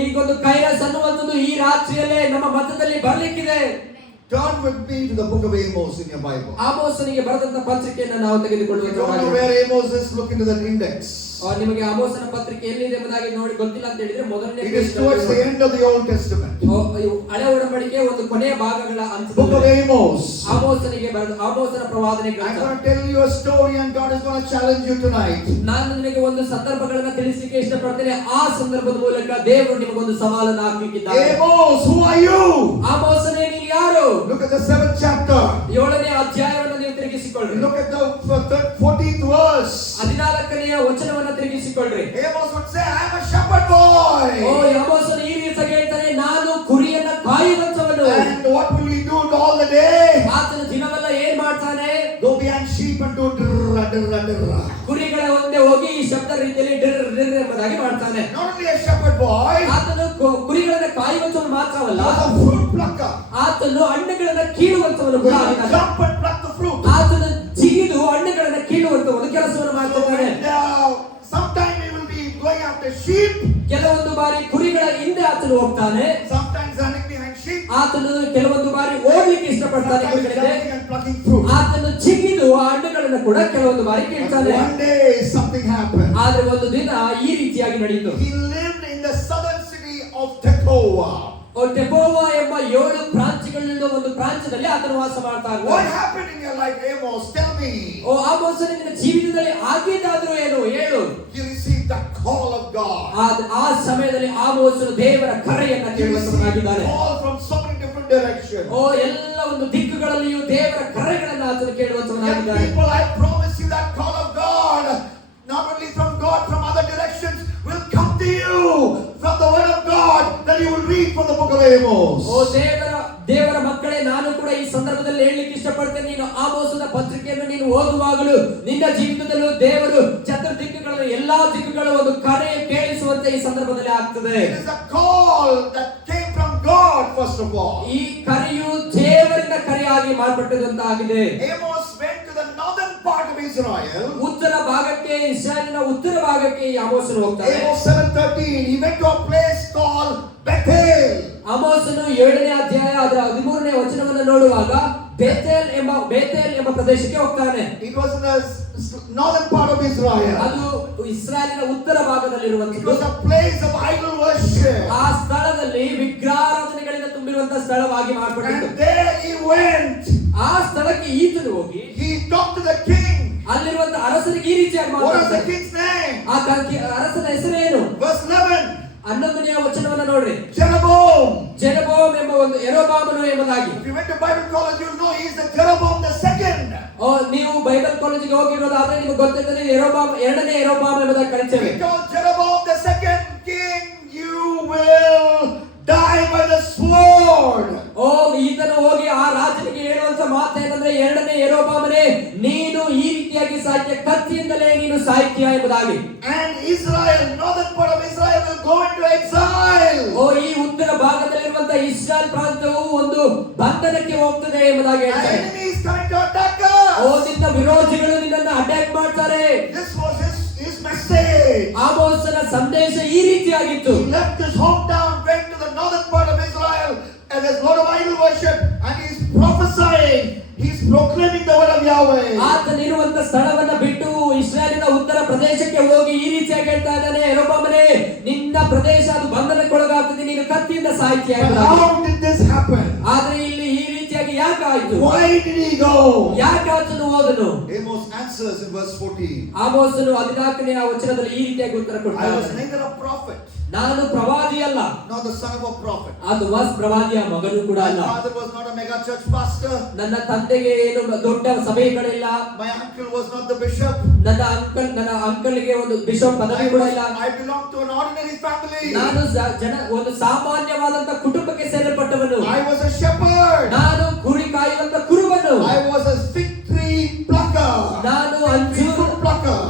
ಈಗೊಂದು ಕೈರಸ್ ಅನ್ನುವಂಥದ್ದು ಈ ರಾತ್ರಿಯಲ್ಲೇ ನಮ್ಮ ಮಧ್ಯದಲ್ಲಿ ಬರಲಿಕ್ಕಿದೆ. Turn with me to the book of Amos in your Bible. ಆಮೋಸನಿಗೆ ಬರೆದಂತ ಪತ್ರಿಕೆಯನ್ನು ನಾವು ತೆಗೆದುಕೊಳ್ಳುವ. Where Amos is, look into that index. ನಿಮಗೆ ಆಮೋಸನ ಪತ್ರಿಕೆ ಎಲ್ಲಿದೆ ಎಂಬುದಾಗಿ ನೋಡಿ ಗೊತ್ತಿಲ್ಲ ಅಂತ ಹೇಳಿದ್ರೆ ಮೊದಲನೇ It is towards the end of the Old Testament. ಹಳೆ ಒಡಂಬಡಿಕೆ ಒಂದು ಕೊನೆಯ ಭಾಗಗಳ ಅಂತ. Book of Amos. ಆಮೋಸನಿಗೆ ಬರೆದ ಆಮೋಸನ ಪ್ರವಾದನೆ ಗ್ರಂಥ. I'm going to tell you a story and God is going to challenge you tonight. ನಾನು ನಿಮಗೆ ಒಂದು ಸಂದರ್ಭಗಳನ್ನು ತಿಳಿಸಲಿಕ್ಕೆ ಇಷ್ಟಪಡ್ತೇನೆ. ಆ ಸಂದರ್ಭದ ಮೂಲಕ ದೇವರು ನಿಮಗೆ ಒಂದು ಸವಾಲನ್ನು ಹಾಕಲಿಕ್ಕಿದ್ದಾರೆ. Amos, who are you? ಆಮೋಸನೇ ನೀನು ಯಾರು? Look at the 7th chapter. 7ನೇ ಅಧ್ಯಾಯವನ್ನು ನೀವು ತಿರುಗಿಸಿಕೊಳ್ಳಿ. Look at the 14th verse. 14ನೇ ವಚನವನ್ನು ತಿರುಗಿಸಿಕೊಳ್ಳಿ. Amos would say, I am a shepherd boy. ಆಮೋಸನು ಈ ರೀತಿ ಹೇಳ್ತಾನೆ, ನಾನು ಕುರಿಯನ್ನ ಕಾಯುವಂತವನು. And what will he do all the day? ಆತನ ದಿನವೆಲ್ಲ ಏನ್ ಮಾಡ್ತಾನೆ? Go behind sheep and do drrrr. ಕುರಿಗಳ ಒಂದೇ ಹೋಗಿ ಈ ಶಬ್ದ ರೀತಿಯಲ್ಲಿ ಡಿರ್ ಡಿರ್ ಎಂಬುದಾಗಿ ಮಾಡ್ತಾನೆ. Not only a shepherd boy, ಆತನು ಕುರಿಗಳನ್ನ ಕಾಯುವಂತವನು ಮಾತ್ರವಲ್ಲ, a fruit plucker. ಆತನು ಹಣ್ಣುಗಳನ್ನ ಕೀಳುವಂತವನು ಕೂಡ ಆಗಿದ್ದಾನೆ. Jump and pluck the fruit. ಆತನು ಜಿಗಿದು ಹಣ್ಣುಗಳನ್ನು ಆತನು ಹೋಗ್ತಾನೆ. Sometimes running behind sheep. ಆತನು ಕೆಲವೊಂದು ಬಾರಿ ಓಡ್ಲಿಕ್ಕೆ ಇಷ್ಟಪಡ್ತಾನೆ. Sometimes jumping and plucking fruit. ಆತನು ಚಿಗಿದು ಆ ಹಣ್ಣುಗಳನ್ನು ಕೂಡ ಕೆಲವೊಂದು ಬಾರಿ ಕೀಳ್ತಾನೆ. One day something happened. ಆದ್ರೆ ಒಂದು ದಿನ ಈ ರೀತಿಯಾಗಿ ನಡೆಯಿತು. He lived in the southern city of Tekoa. ಟೆಕೋವಾ ಎಂಬ 7 ಪ್ರಾಂತ್ಯಗಳಿಂದ ಒಂದು ಪ್ರಾಂತ್ಯದಲ್ಲಿ ಆತನು ವಾಸ ಮಾಡ್ತಾ ಇದ್ದ. What happened in your life, Amos? Tell me. ಓ ಆಮೋಸನೇ, ನಿನ್ನ ಜೀವಿತದಲ್ಲಿ ಆಗಿದ್ದಾದ್ರೂ ಏನು ಹೇಳು. You received the call of God. ಆ ಸಮಯದಲ್ಲಿ ಆಮೋಸನು ದೇವರ ಕರೆಯನ್ನು ಕೇಳುವವನಾಗಿದ್ದಾನೆ. Call from so many different directions. ಓ ಎಲ್ಲ ಒಂದು ದಿಕ್ಕುಗಳಲ್ಲಿಯೂ ದೇವರ ಕರೆಗಳನ್ನು ಆತನು ಕೇಳುವವನಾಗಿದ್ದಾನೆ. Young people, I promise you that call of God, not only from God, from other directions, will come to you from the word of God that you will read from the book of Amos. ಓ ದೇವರ ಮಕ್ಕಳೇ, ನಾನು ಕೂಡ ಈ ಸಂದರ್ಭದಲ್ಲಿ ಹೇಳಲಿಕ್ಕೆ ಇಷ್ಟಪಡ್ತೇನೆ. ನೀನು ಆಮೋಸನ ಪತ್ರಿಕೆಯನ್ನು ನೀನು ಓದುವಾಗಲೂ ನಿನ್ನ ಜೀವಿತದಲ್ಲೂ ದೇವರು ಚತುರ್ದಿಕ್ಕುಗಳ ಎಲ್ಲಾ ದಿಕ್ಕುಗಳು ಒಂದು ಕರೆ ಕೇಳಿಸುವಂತೆ ಈ ಸಂದರ್ಭದಲ್ಲಿ ಆಗ್ತದೆ. It is a call that came from God first of all. ಈ ಕರೆಯು ದೇವರಿಂದ ಕರೆಯಾಗಿ ಮಾರ್ಪಟ್ಟದಂತಾಗಿದೆ. Amos went to the northern part of Israel. ಉತ್ತರ ಭಾಗಕ್ಕೆ, ಇಸ್ರಾಯೇಲಿನ ಉತ್ತರ ಭಾಗಕ್ಕೆ ಆಮೋಸನು ಹೋಗ್ತಾನೆ. Amos 7:13. He went to a place called Bethel. ಆಮೋಸನು 7ನೇ ಅಧ್ಯಾಯ ಅದರ 13ನೇ ವಚನವನ್ನು ನೋಡುವಾಗ ಬೇತೇಲ್ ಎಂಬ ಪ್ರದೇಶಕ್ಕೆ ಹೋಗ್ತಾನೆ. It was in the northern part of Israel. ಅದು ಇಸ್ರಾಯೇಲಿನ ಉತ್ತರ ಭಾಗದಲ್ಲಿರುವಂತದ್ದು. It was a place of idol worship. ಆ ಸ್ಥಳದಲ್ಲಿ ವಿಗ್ರಹಾರಾಧನೆಗಳಿಂದ ತುಂಬಿರುವಂತಹ ಸ್ಥಳವಾಗಿ ಮಾರ್ಪಟ್ಟಿತ್ತು. And there he went. ಆ ಸ್ಥಳಕ್ಕೆ ಈತನು ಹೋಗಿ He talked to the king. ಅಲ್ಲಿರುವಂತಹ ಅರಸನಿಗೆ ಈ ರೀತಿಯಾಗಿ What is the ಮಾತಾಡ್ತಾನೆ. king's name? ಆ ಅರಸನ ಹೆಸರೇನು? Verse 11. 11ನೇ ವಚನವನ್ನು ನೋಡ್ರಿ. Jeroboam ಎಂಬ ಒಂದು ಯೆರೋಬಾಮನು ಎಂಬುದಾಗಿ. If you went to Bible college, you know he is the Jeroboam the second. ನೀವು ಬೈಬಲ್ ಕಾಲೇಜಿಗೆ ಹೋಗಿರೋದಾದ್ರೆ ನಿಮಗೆ ಗೊತ್ತಿರ್ತದೆ ಯೆರೋಬಾಮ್ 2ನೇ ಯೆರೋಬಾಮ್ ಎಂಬುದಾಗಿ ಕರೀತೇವೆ. Because Jeroboam the second king, you will die by the sword. ಈತನು ಹೋಗಿ ಆ ರಾಜನಿಗೆ ಹೇಳುವಂತ ಮಾತು ಏನಂದ್ರೆ, 2ನೇ ಯೆರೋಬಾಮನೇ, ನೀನು ಈ ರೀತಿಯಾಗಿ ಸಾಯ್ತೀಯ, ಕತ್ತಿಯಿಂದಲೇ ನೀನು ಸಾಯ್ತೀಯ ಎಂಬುದಾಗಿ. And Israel, northern part of Israel, will go into exile. ಈ ಉತ್ತರ ಭಾಗದಲ್ಲಿರುವಂತ ಇಸ್ರಾಯೇಲ್ ಪ್ರಾಂತ್ಯವು ಒಂದು ಬಂಧನಕ್ಕೆ ಹೋಗ್ತದೆ ಎಂಬುದಾಗಿ ಹೇಳ್ತಾರೆ. Enemies coming to attack us. ನಿನ್ನ ವಿರೋಧಿಗಳು ನಿನ್ನನ್ನು ಅಟ್ಯಾಕ್ ಮಾಡ್ತಾರೆ. This was his message. ಆಮೋಸನ ಸಂದೇಶ ಈ ರೀತಿಯಾಗಿತ್ತು. He left his hometown, went to the northern part of Israel, and there's a lot of idol worship, and he's prophesying. He's proclaiming the word of Yahweh. ಆತನಿರುವಂತ ಸ್ಥಳವನ್ನ ಬಿಟ್ಟು ಇಸ್ರಾಯೇಲಿನ ಉತ್ತರ ಪ್ರದೇಶಕ್ಕೆ ಹೋಗಿ ಈ ರೀತಿಯಾಗಿ ಹೇಳ್ತಾ ಇದ್ದಾನೆ, ಯೆರೋಬಾಮನೇ, ನಿನ್ನ ಪ್ರದೇಶ ಅದು ಬಂಧನಕ್ಕೊಳಗಾಗ್ತದೆ, ನೀನು ಕತ್ತಿಯಿಂದ ಸಾಯ್ತೀಯ. How did this happen? ಆದ್ರೆ ಇಲ್ಲಿ ಈ ರೀತಿಯಾಗಿ ಯಾಕೆ ಆಯ್ತು? Why did he go? ಯಾಕೆ ಆತನು ಹೋದನು? Amos answers in verse 14. ಆಮೋಸನು 14ನೇ ವಚನದಲ್ಲಿ ಈ ರೀತಿಯಾಗಿ ಉತ್ತರ I ಕೊಡ್ತಾನೆ. was neither a prophet, ನಾನು ಪ್ರವಾದಿ ಅಲ್ಲ, nor the son of a prophet. ಅದು ಪ್ರವಾದಿಯ ಮಗನು ಕೂಡ My ಅಲ್ಲ. father was not a mega church pastor. ನನ್ನ ತಂದೆಗೆ ಏನು ದೊಡ್ಡ ಸಭೆಗಳಿಲ್ಲ. My uncle was not the bishop. ನನ್ನ ಅಂಕಲ್ಗೆ ಒಂದು ಬಿಷಪ್ ಪದವಿ ಕೂಡ ಇಲ್ಲ. I belong to an ordinary family. ನಾನು ಒಂದು ಸಾಮಾನ್ಯವಾದಂತ ಕುಟುಂಬಕ್ಕೆ ಸೇರಲ್ಪಟ್ಟವನು. I was a shepherd. ನಾನು ಕುರಿ ಕಾಯುವಂತ ಕುರುಬನು. I was a fig tree plucker. ನಾನು plucker.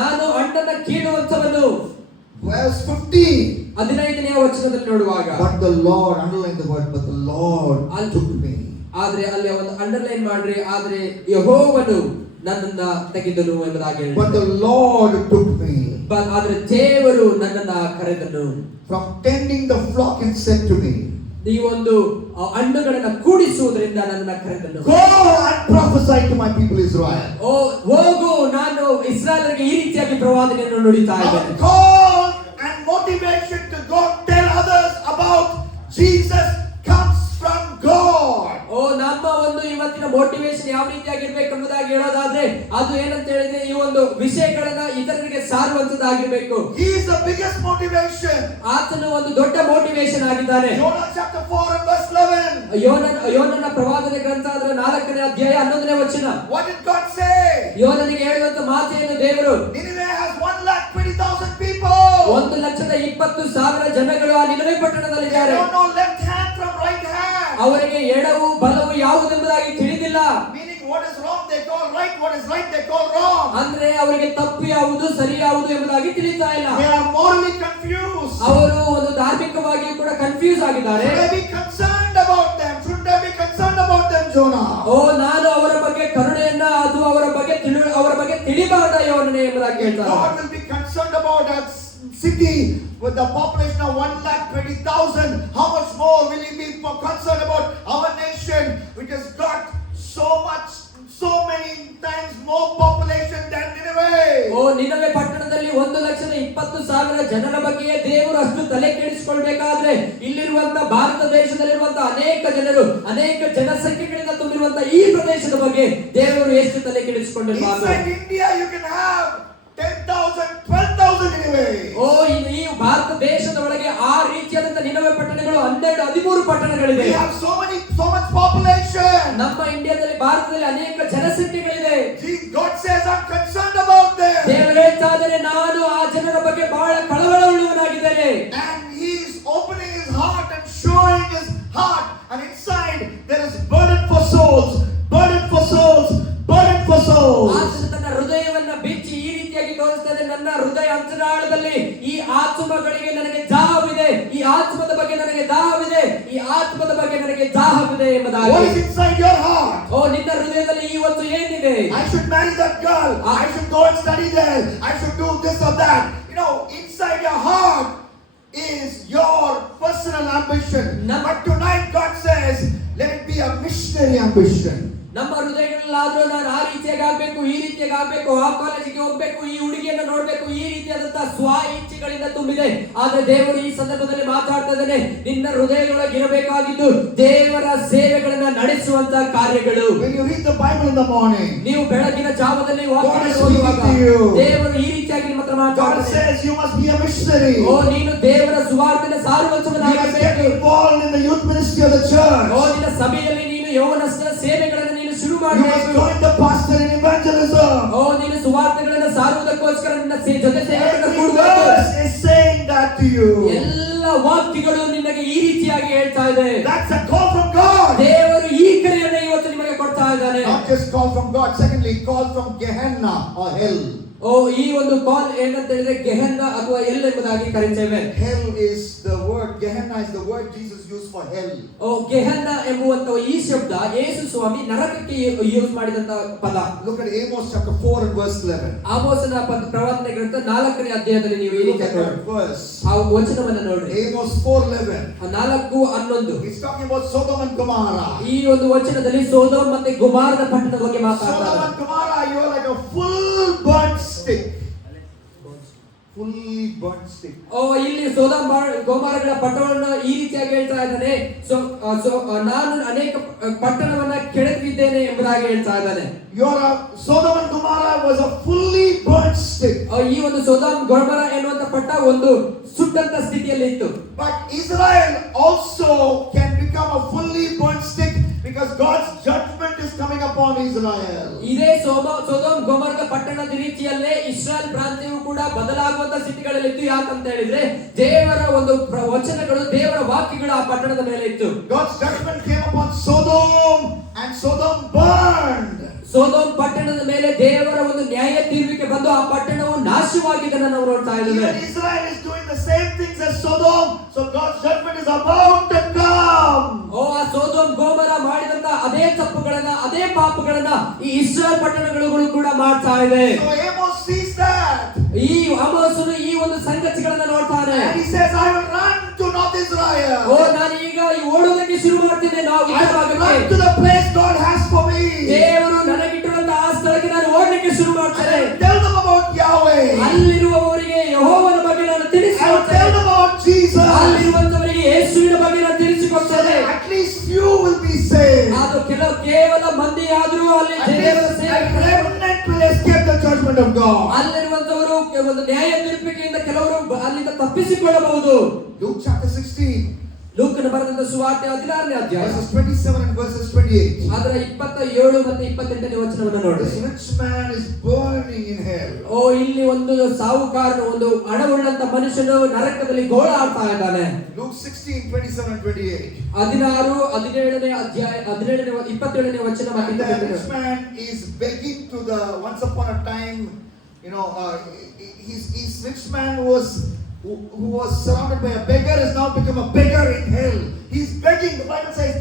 ನಾನು ಹಣ್ಣನ್ನ ಕೀಳುವಂತವನು. Verse 15. 15ನೇ ವಚನದಲ್ಲಿ ನೋಡುವಾಗ, But the Lord, underline the word, but the Lord took me. ಆದ್ರೆ ಅಲ್ಲಿ ಒಂದು ಅಂಡರ್ಲೈನ್ ಮಾಡ್ರಿ, ಆದ್ರೆ ಯೆಹೋವನು ನನ್ನನ್ನ ತೆಗೆದನು ಎಂಬುದಾಗಿ ಹೇಳಿ. But the Lord took me. ಆದ್ರೆ ದೇವರು ನನ್ನನ್ನ ಕರೆದನು. From tending the flock and said to me, ಈ ಒಂದು ಹಣ್ಣುಗಳನ್ನ ಕೂಡಿಸುವುದರಿಂದ ನನ್ನನ್ನ ಕರೆದನು. Go and prophesy to my people Israel. ಹೋಗು, ನಾನು ಇಸ್ರಾಯೇಲರಿಗೆ ಈ ರೀತಿಯಾಗಿ ಪ್ರವಾದನೆಯನ್ನು ನುಡಿತಾ ಇದ್ದೇನೆ. Call and motivation to go tell others about Jesus comes from God. ನಮ್ಮ ಒಂದು ಇವತ್ತಿನ ಮೋಟಿವೇಶನ್ ಯಾವ ರೀತಿಯಾಗಿ ಇರಬೇಕು ಎಂಬುದಾಗಿ ಹೇಳೋದಾದ್ರೆ ಅದು ಏನಂತ ಹೇಳಿದ್ರೆ, ಈ ಒಂದು ವಿಷಯಗಳನ್ನ ಇತರರಿಗೆ ಸಾರುವಂತದ್ದಾಗಿರ್ಬೇಕು. He is the biggest motivation. ಆತನು ಒಂದು ದೊಡ್ಡ ಮೋಟಿವೇಶನ್ ಆಗಿದ್ದಾನೆ. Jonah chapter 4 and verse 11. ಯೋನನ ಪ್ರವಾದನೆ ಗ್ರಂಥ ಅದರ 4ನೇ ಅಧ್ಯಾಯ 11ನೇ ವಚನ. What did God say? ಯೋನನಿಗೆ ಹೇಳುವಂತ ಮಾತೇನು ದೇವರು? Nineveh has 1,20,000 people. 1,20,000 ಜನಗಳು ಆ Nineveh ಪಟ್ಟಣದಲ್ಲಿದ್ದಾರೆ. They don't know left hand from right hand. ಅವರಿಗೆ ಎಡವು ಬಲವು ಯಾವುದೆಂಬುದಾಗಿ ತಿಳಿದಿಲ್ಲ. Meaning what is wrong they call right, what is right they call wrong. ಅಂದ್ರೆ ಅವರಿಗೆ ತಪ್ಪು ಯಾವುದು ಸರಿ ಯಾವುದು ಎಂಬುದಾಗಿ ತಿಳಿತಾ ಇಲ್ಲ. They are morally confused. ಅವರು ಒಂದು ಧಾರ್ಮಿಕವಾಗಿ ಕೂಡ ಕನ್ಫ್ಯೂಸ್ ಆಗಿದ್ದಾರೆ. Should I be concerned about them? Should I be concerned about them, Jonah? ನಾನು ಅವರ ಬಗ್ಗೆ ಕರುಣೆಯನ್ನ ಅದು ಅವರ ಬಗ್ಗೆ ತಿಳಿಬಾರ್ದ ಯೋನನೆ ಎಂಬುದಾಗಿ ಹೇಳ್ತಾರೆ. God will be concerned about us city with the population of 1,20,000 20,000, how much more will he be concerned about our nation, which has got so many times more population than Nineveh? ಓ ನಿನವೆ ಪಟ್ಟಣದಲ್ಲಿ 1,20,000 ಜನರ ಬಗ್ಗೆ ದೇವರು ಅಷ್ಟು ತಲೆ ಕೆಡಿಸಿಕೊಳ್ಬೇಕಾದ್ರೆ ಇಲ್ಲಿರುವಂತ ಭಾರತ ದೇಶದಲ್ಲಿರುವಂತ ಅನೇಕ ಜನರು ಅನೇಕ ಜನಸಂಖ್ಯೆಗಳಿಂದ ತುಂಬಿರುವಂತ ಈ ಪ್ರದೇಶದ ಬಗ್ಗೆ ದೇವರು ಎಷ್ಟು ತಲೆ ಕೆಡಿಸಿಕೊಂಡಿರಬಾರದು. Inside India you can have 10,000, 12,000 Nineveh. ಓ ಈ ಭಾರತ ದೇಶದ ಒಳಗೆ ಆ ರೀತಿಯಾದಂತ ನಿನವೆ ಪಟ್ಟಣಗಳು 12, 13 ಪಟ್ಟಣಗಳಿವೆ. We have so much population. ನಮ್ಮ ಇಂಡಿಯಾದಲ್ಲಿ ಭಾರತದಲ್ಲಿ ಅನೇಕ ಜನಸಂಖ್ಯೆಗಳಿದೆ. God says I'm concerned about them. ದೇವರು ಹೇಳ್ತಾ ಇದ್ದಾರೆ ನಾನು ಆ ಜನರ ಬಗ್ಗೆ ಬಹಳ ಕಳವಳವುಳ್ಳವನಾಗಿದ್ದೇನೆ. And he is opening his heart and showing his heart, and inside there is burden for souls, burden for souls, burden for souls. ಆತನು ತನ್ನ ಹೃದಯವನ್ನ ಬಿಚ್ಚಿ ಈ ರೀತಿಯಾಗಿ ತೋರಿಸ್ತಾನೆ, ನನ್ನ ಹೃದಯ ಅಂತರಾಳದಲ್ಲಿ ಈ ಆತ್ಮಗಳಿಗೆ ನನಗೆ ದಾಹವಿದೆ, ಈ ಆತ್ಮದ ಬಗ್ಗೆ ನನಗೆ ದಾಹವಿದೆ, ಈ ಆತ್ಮದ ಬಗ್ಗೆ ನನಗೆ ದಾಹವಿದೆ ಎಂಬುದಾಗಿ. What is inside your heart? ಓ ನಿನ್ನ ಹೃದಯದಲ್ಲಿ ಇವತ್ತು ಏನಿದೆ? I should marry that girl, I should go and study there, I should do this or that. You know, inside your heart is your personal ambition. But tonight God says, let it be a missionary ambition. ನಮ್ಮ ಹೃದಯಗಳಲ್ಲಾದ್ರೂ ನಾನು ಆ ರೀತಿಯಾಗಿ ಆಗ್ಬೇಕು, ಈ ರೀತಿಯಾಗಿ ಆಗ್ಬೇಕು, ಆ ಕಾಲೇಜಿಗೆ ಹೋಗ್ಬೇಕು, ಈ ಹುಡುಗಿಯನ್ನ ನೋಡ್ಬೇಕು, ಈ ರೀತಿಯಾದಂತಹ ಸ್ವ ಇಚ್ಛೆಗಳಿಂದ ತುಂಬಿದೆ. ಆದ್ರೆ ದೇವರು ಈ ಸಂದರ್ಭದಲ್ಲಿ ಮಾತಾಡ್ತಾ ಇದ್ದಾನೆ, ನಿನ್ನ ಹೃದಯದೊಳಗೆ ಇರಬೇಕಾಗಿದ್ದು ದೇವರ ಸೇವೆಗಳನ್ನ ನಡೆಸುವಂತ ಕಾರ್ಯಗಳು. When you read the Bible in the morning, ನೀವು ಬೆಳಗಿನ ಜಾವದಲ್ಲಿ ವಾಕ್ಯವನ್ನು ಓದುವಾಗ ದೇವರು ಈ ರೀತಿಯಾಗಿ ನಿಮ್ಮ ಹತ್ರ ಮಾತಾಡ್ತಾನೆ. God says you must be a missionary. ಓ ನೀನು ದೇವರ ಸುವಾರ್ತೆಯನ್ನು ಸಾರುವಂತವನಾಗಬೇಕು. Get involved in the youth ministry of the church. ಓ ನಿನ್ನ ಸಭೆಯಲ್ಲಿ ನೀನು ಯೌವನಸ್ಥ ಸೇವೆಗಳನ್ನು ನೀನು ಶುರು You ಮಾಡಬೇಕು. must join the pastor in evangelism. ಓ ನೀನು ಸುವಾರ್ತೆಗಳನ್ನು ಸಾರುವುದಕ್ಕೋಸ್ಕರ ನಿನ್ನ ಜೊತೆ ಸೇವೆಯನ್ನು Every ಕೂಡಬೇಕು. verse is saying that to you. ಎಲ್ಲ ವಾಕ್ಯಗಳು ನಿನಗೆ ಈ ರೀತಿಯಾಗಿ ಹೇಳ್ತಾ ಇದೆ. That's a call from God. ದೇವರು ಈ ಕರೆಯನ್ನು ಇವತ್ತು ನಿಮಗೆ ಕೊಡ್ತಾ ಇದ್ದಾನೆ. Not just call from God. Secondly, call from Gehenna or hell. ಓ ಈ ಒಂದು ಕಾಲ್ ಏನಂತ ಹೇಳಿದ್ರೆ ಗೆಹನ್ನ ಅಥವಾ ಎಲ್ ಎಂಬುದಾಗಿ ಕರೀತೇವೆ. Hell is the word. Gehenna is the word Jesus used for hell. ಓ ಗೆಹನ್ನ ಎಂಬುವಂತ ಈ ಶಬ್ದ ಯೇಸು ಸ್ವಾಮಿ ನರಕಕ್ಕೆ ಯೂಸ್ ಮಾಡಿದಂತ ಪದ. Look at Amos chapter 4 and verse 11. ಆಮೋಸನ ಪ್ರವಾದನೆ ಗ್ರಂಥ 4ನೇ ಅಧ್ಯಾಯದಲ್ಲಿ ನೀವು ಈ ರೀತಿ verse. ಆ ವಚನವನ್ನು ನೋಡ್ರಿ. Amos 4:11. 4:11. He's talking about Sodom and Gomorrah. ಈ ಒಂದು ವಚನದಲ್ಲಿ ಸೊದೋಮ್ ಮತ್ತೆ ಗೊಮೋರದ ಪಟ್ಟಣದ ಬಗ್ಗೆ ಮಾತಾಡ್ತಾರೆ. Sodom and Gomorrah, you are like a full burnt stick. Fully burnt stick. ಓ ಇಲ್ಲಿ ಸೊದೋಮ್ ಗೊಮೋರಗಳ ಪಟ್ಟಣವನ್ನು ಈ ರೀತಿಯಾಗಿ ಹೇಳ್ತಾ ಇದ್ದಾನೆ. ನಾನು ಅನೇಕ ಪಟ್ಟಣವನ್ನ ಕೆಡವಿದ್ದೇನೆ ಎಂಬುದಾಗಿ ಹೇಳ್ತಾ ಇದ್ದಾನೆ. Sodom and Gomorrah was a fully burnt stick. ಈ ಒಂದು ಸೊದೋಮ್ ಗೊಮೋರ ಎನ್ನುವಂತ ಪಟ್ಟ ಒಂದು ಸುಟ್ಟಂತ ಸ್ಥಿತಿಯಲ್ಲಿ ಇತ್ತು. But Israel also can become a fully burnt stick because God's judgment is coming upon Israel. ಇದೇ ಸೊದೋಮ್ ಗೊಮೋರದ ಪಟ್ಟಣದ ರೀತಿಯಲ್ಲೇ ಇಸ್ರಾಯೇಲ್ ಪ್ರಾಂತ್ಯವು ಕೂಡ ಬದಲಾಗುವಂತ ಸ್ಥಿತಿಗಳಲ್ಲಿ ಇತ್ತು. ಯಾಕಂತ ಹೇಳಿದ್ರೆ ದೇವರ ಒಂದು ವಚನಗಳು, ದೇವರ ವಾಕ್ಯಗಳು ಆ ಪಟ್ಟಣದ ಮೇಲೆ ಇತ್ತು. God's judgment came upon Sodom and Sodom burned. Sodom ಪಟ್ಟಣದ ಮೇಲೆ ದೇವರ ಒಂದು ನ್ಯಾಯ ತೀರ್ಪಿಗೆ ಬಂದು ಆ ಪಟ್ಟಣವು ನಾಶವಾಗಿದ್ದನ್ನು ನಾವು ನೋಡ್ತಾ ಇದ್ದೇವೆ. Israel is doing the same things as Sodom, so God's judgment is about to come. ಓ ಆ ಸೊದೋಮ್ ಗೊಮೋರ ಮಾಡಿದಂತ ಅದೇ ತಪ್ಪುಗಳನ್ನ, ಅದೇ ಪಾಪಗಳನ್ನ ಈ ಇಸ್ರಾಯೇಲ್ ಪಟ್ಟಣಗಳು ಕೂಡ ಮಾಡ್ತಾ ಇದೆ. So Amos sees that. ಈ ಆಮೋಸನು ಈ ಒಂದು ಸಂಗತಿಗಳನ್ನ ನೋಡ್ತಾನೆ. And he says, I will run to North Israel. ಓ ನಾನು ಈಗ ಓಡೋದಕ್ಕೆ ಶುರು ಮಾಡ್ತೀನಿ. ನಾವು I will run to the place God has for me. ದೇವರು ನನಗಿಟ್ಟಿರುವಂತ ಆ ಸ್ಥಳಕ್ಕೆ ನಾನು ಓಡಲಿಕ್ಕೆ ಶುರು ಮಾಡ್ತೇನೆ. Tell them about Yahweh. ಅಲ್ಲಿರುವವರಿಗೆ ಯೆಹೋವನ ಬಗ್ಗೆ ನಾನು ತಿಳಿಸಿಕೊಡ್ತೇನೆ. Tell them about Jesus. ಅಲ್ಲಿರುವಂತವರಿಗೆ ಯೇಸುವಿನ ಬಗ್ಗೆ ನಾನು ತಿಳಿಸಿಕೊಡ್ತೇನೆ. At least few will be saved. ಅದು ಕೇವಲ ಮಂದಿ ಆದರೂ ಅಲ್ಲಿ ದೇವರ ಸೇವೆ remnant will escape the judgment of God. ಅಲ್ಲಿರುವಂತವರು ಒಂದು ನ್ಯಾಯ ತೀರ್ಪಿಗೆಯಿಂದ ಕೆಲವರು ಅಲ್ಲಿಂದ ತಪ್ಪಿಸಿಕೊಳ್ಳಬಹುದು. Luke chapter 16. ಲೂಕನ ಬರೆದಂತ ಸುವಾರ್ತೆ 16ನೇ ಅಧ್ಯಾಯ verses 27 and verses 28. ಅದರ 27 ಮತ್ತು 28ನೇ ವಚನವನ್ನು ನೋಡಿ. This rich man is burning in hell. ಓ ಇಲ್ಲಿ ಒಂದು ಸಾಹುಕಾರನು, ಒಂದು ಹಣವುಳ್ಳಂತ ಮನುಷ್ಯನು ನರಕದಲ್ಲಿ ಗೋಳಾಡ್ತಾ ಇದ್ದಾನೆ. Luke 16, 27 and 28. 16, 17ನೇ ಅಧ್ಯಾಯ 17ನೇ 27ನೇ ವಚನ ಮತ್ತು 28ನೇ. The rich man is begging to the once upon a time, you know, his rich man who was surrounded by a beggar has now become a beggar in hell. He's begging. The Bible says,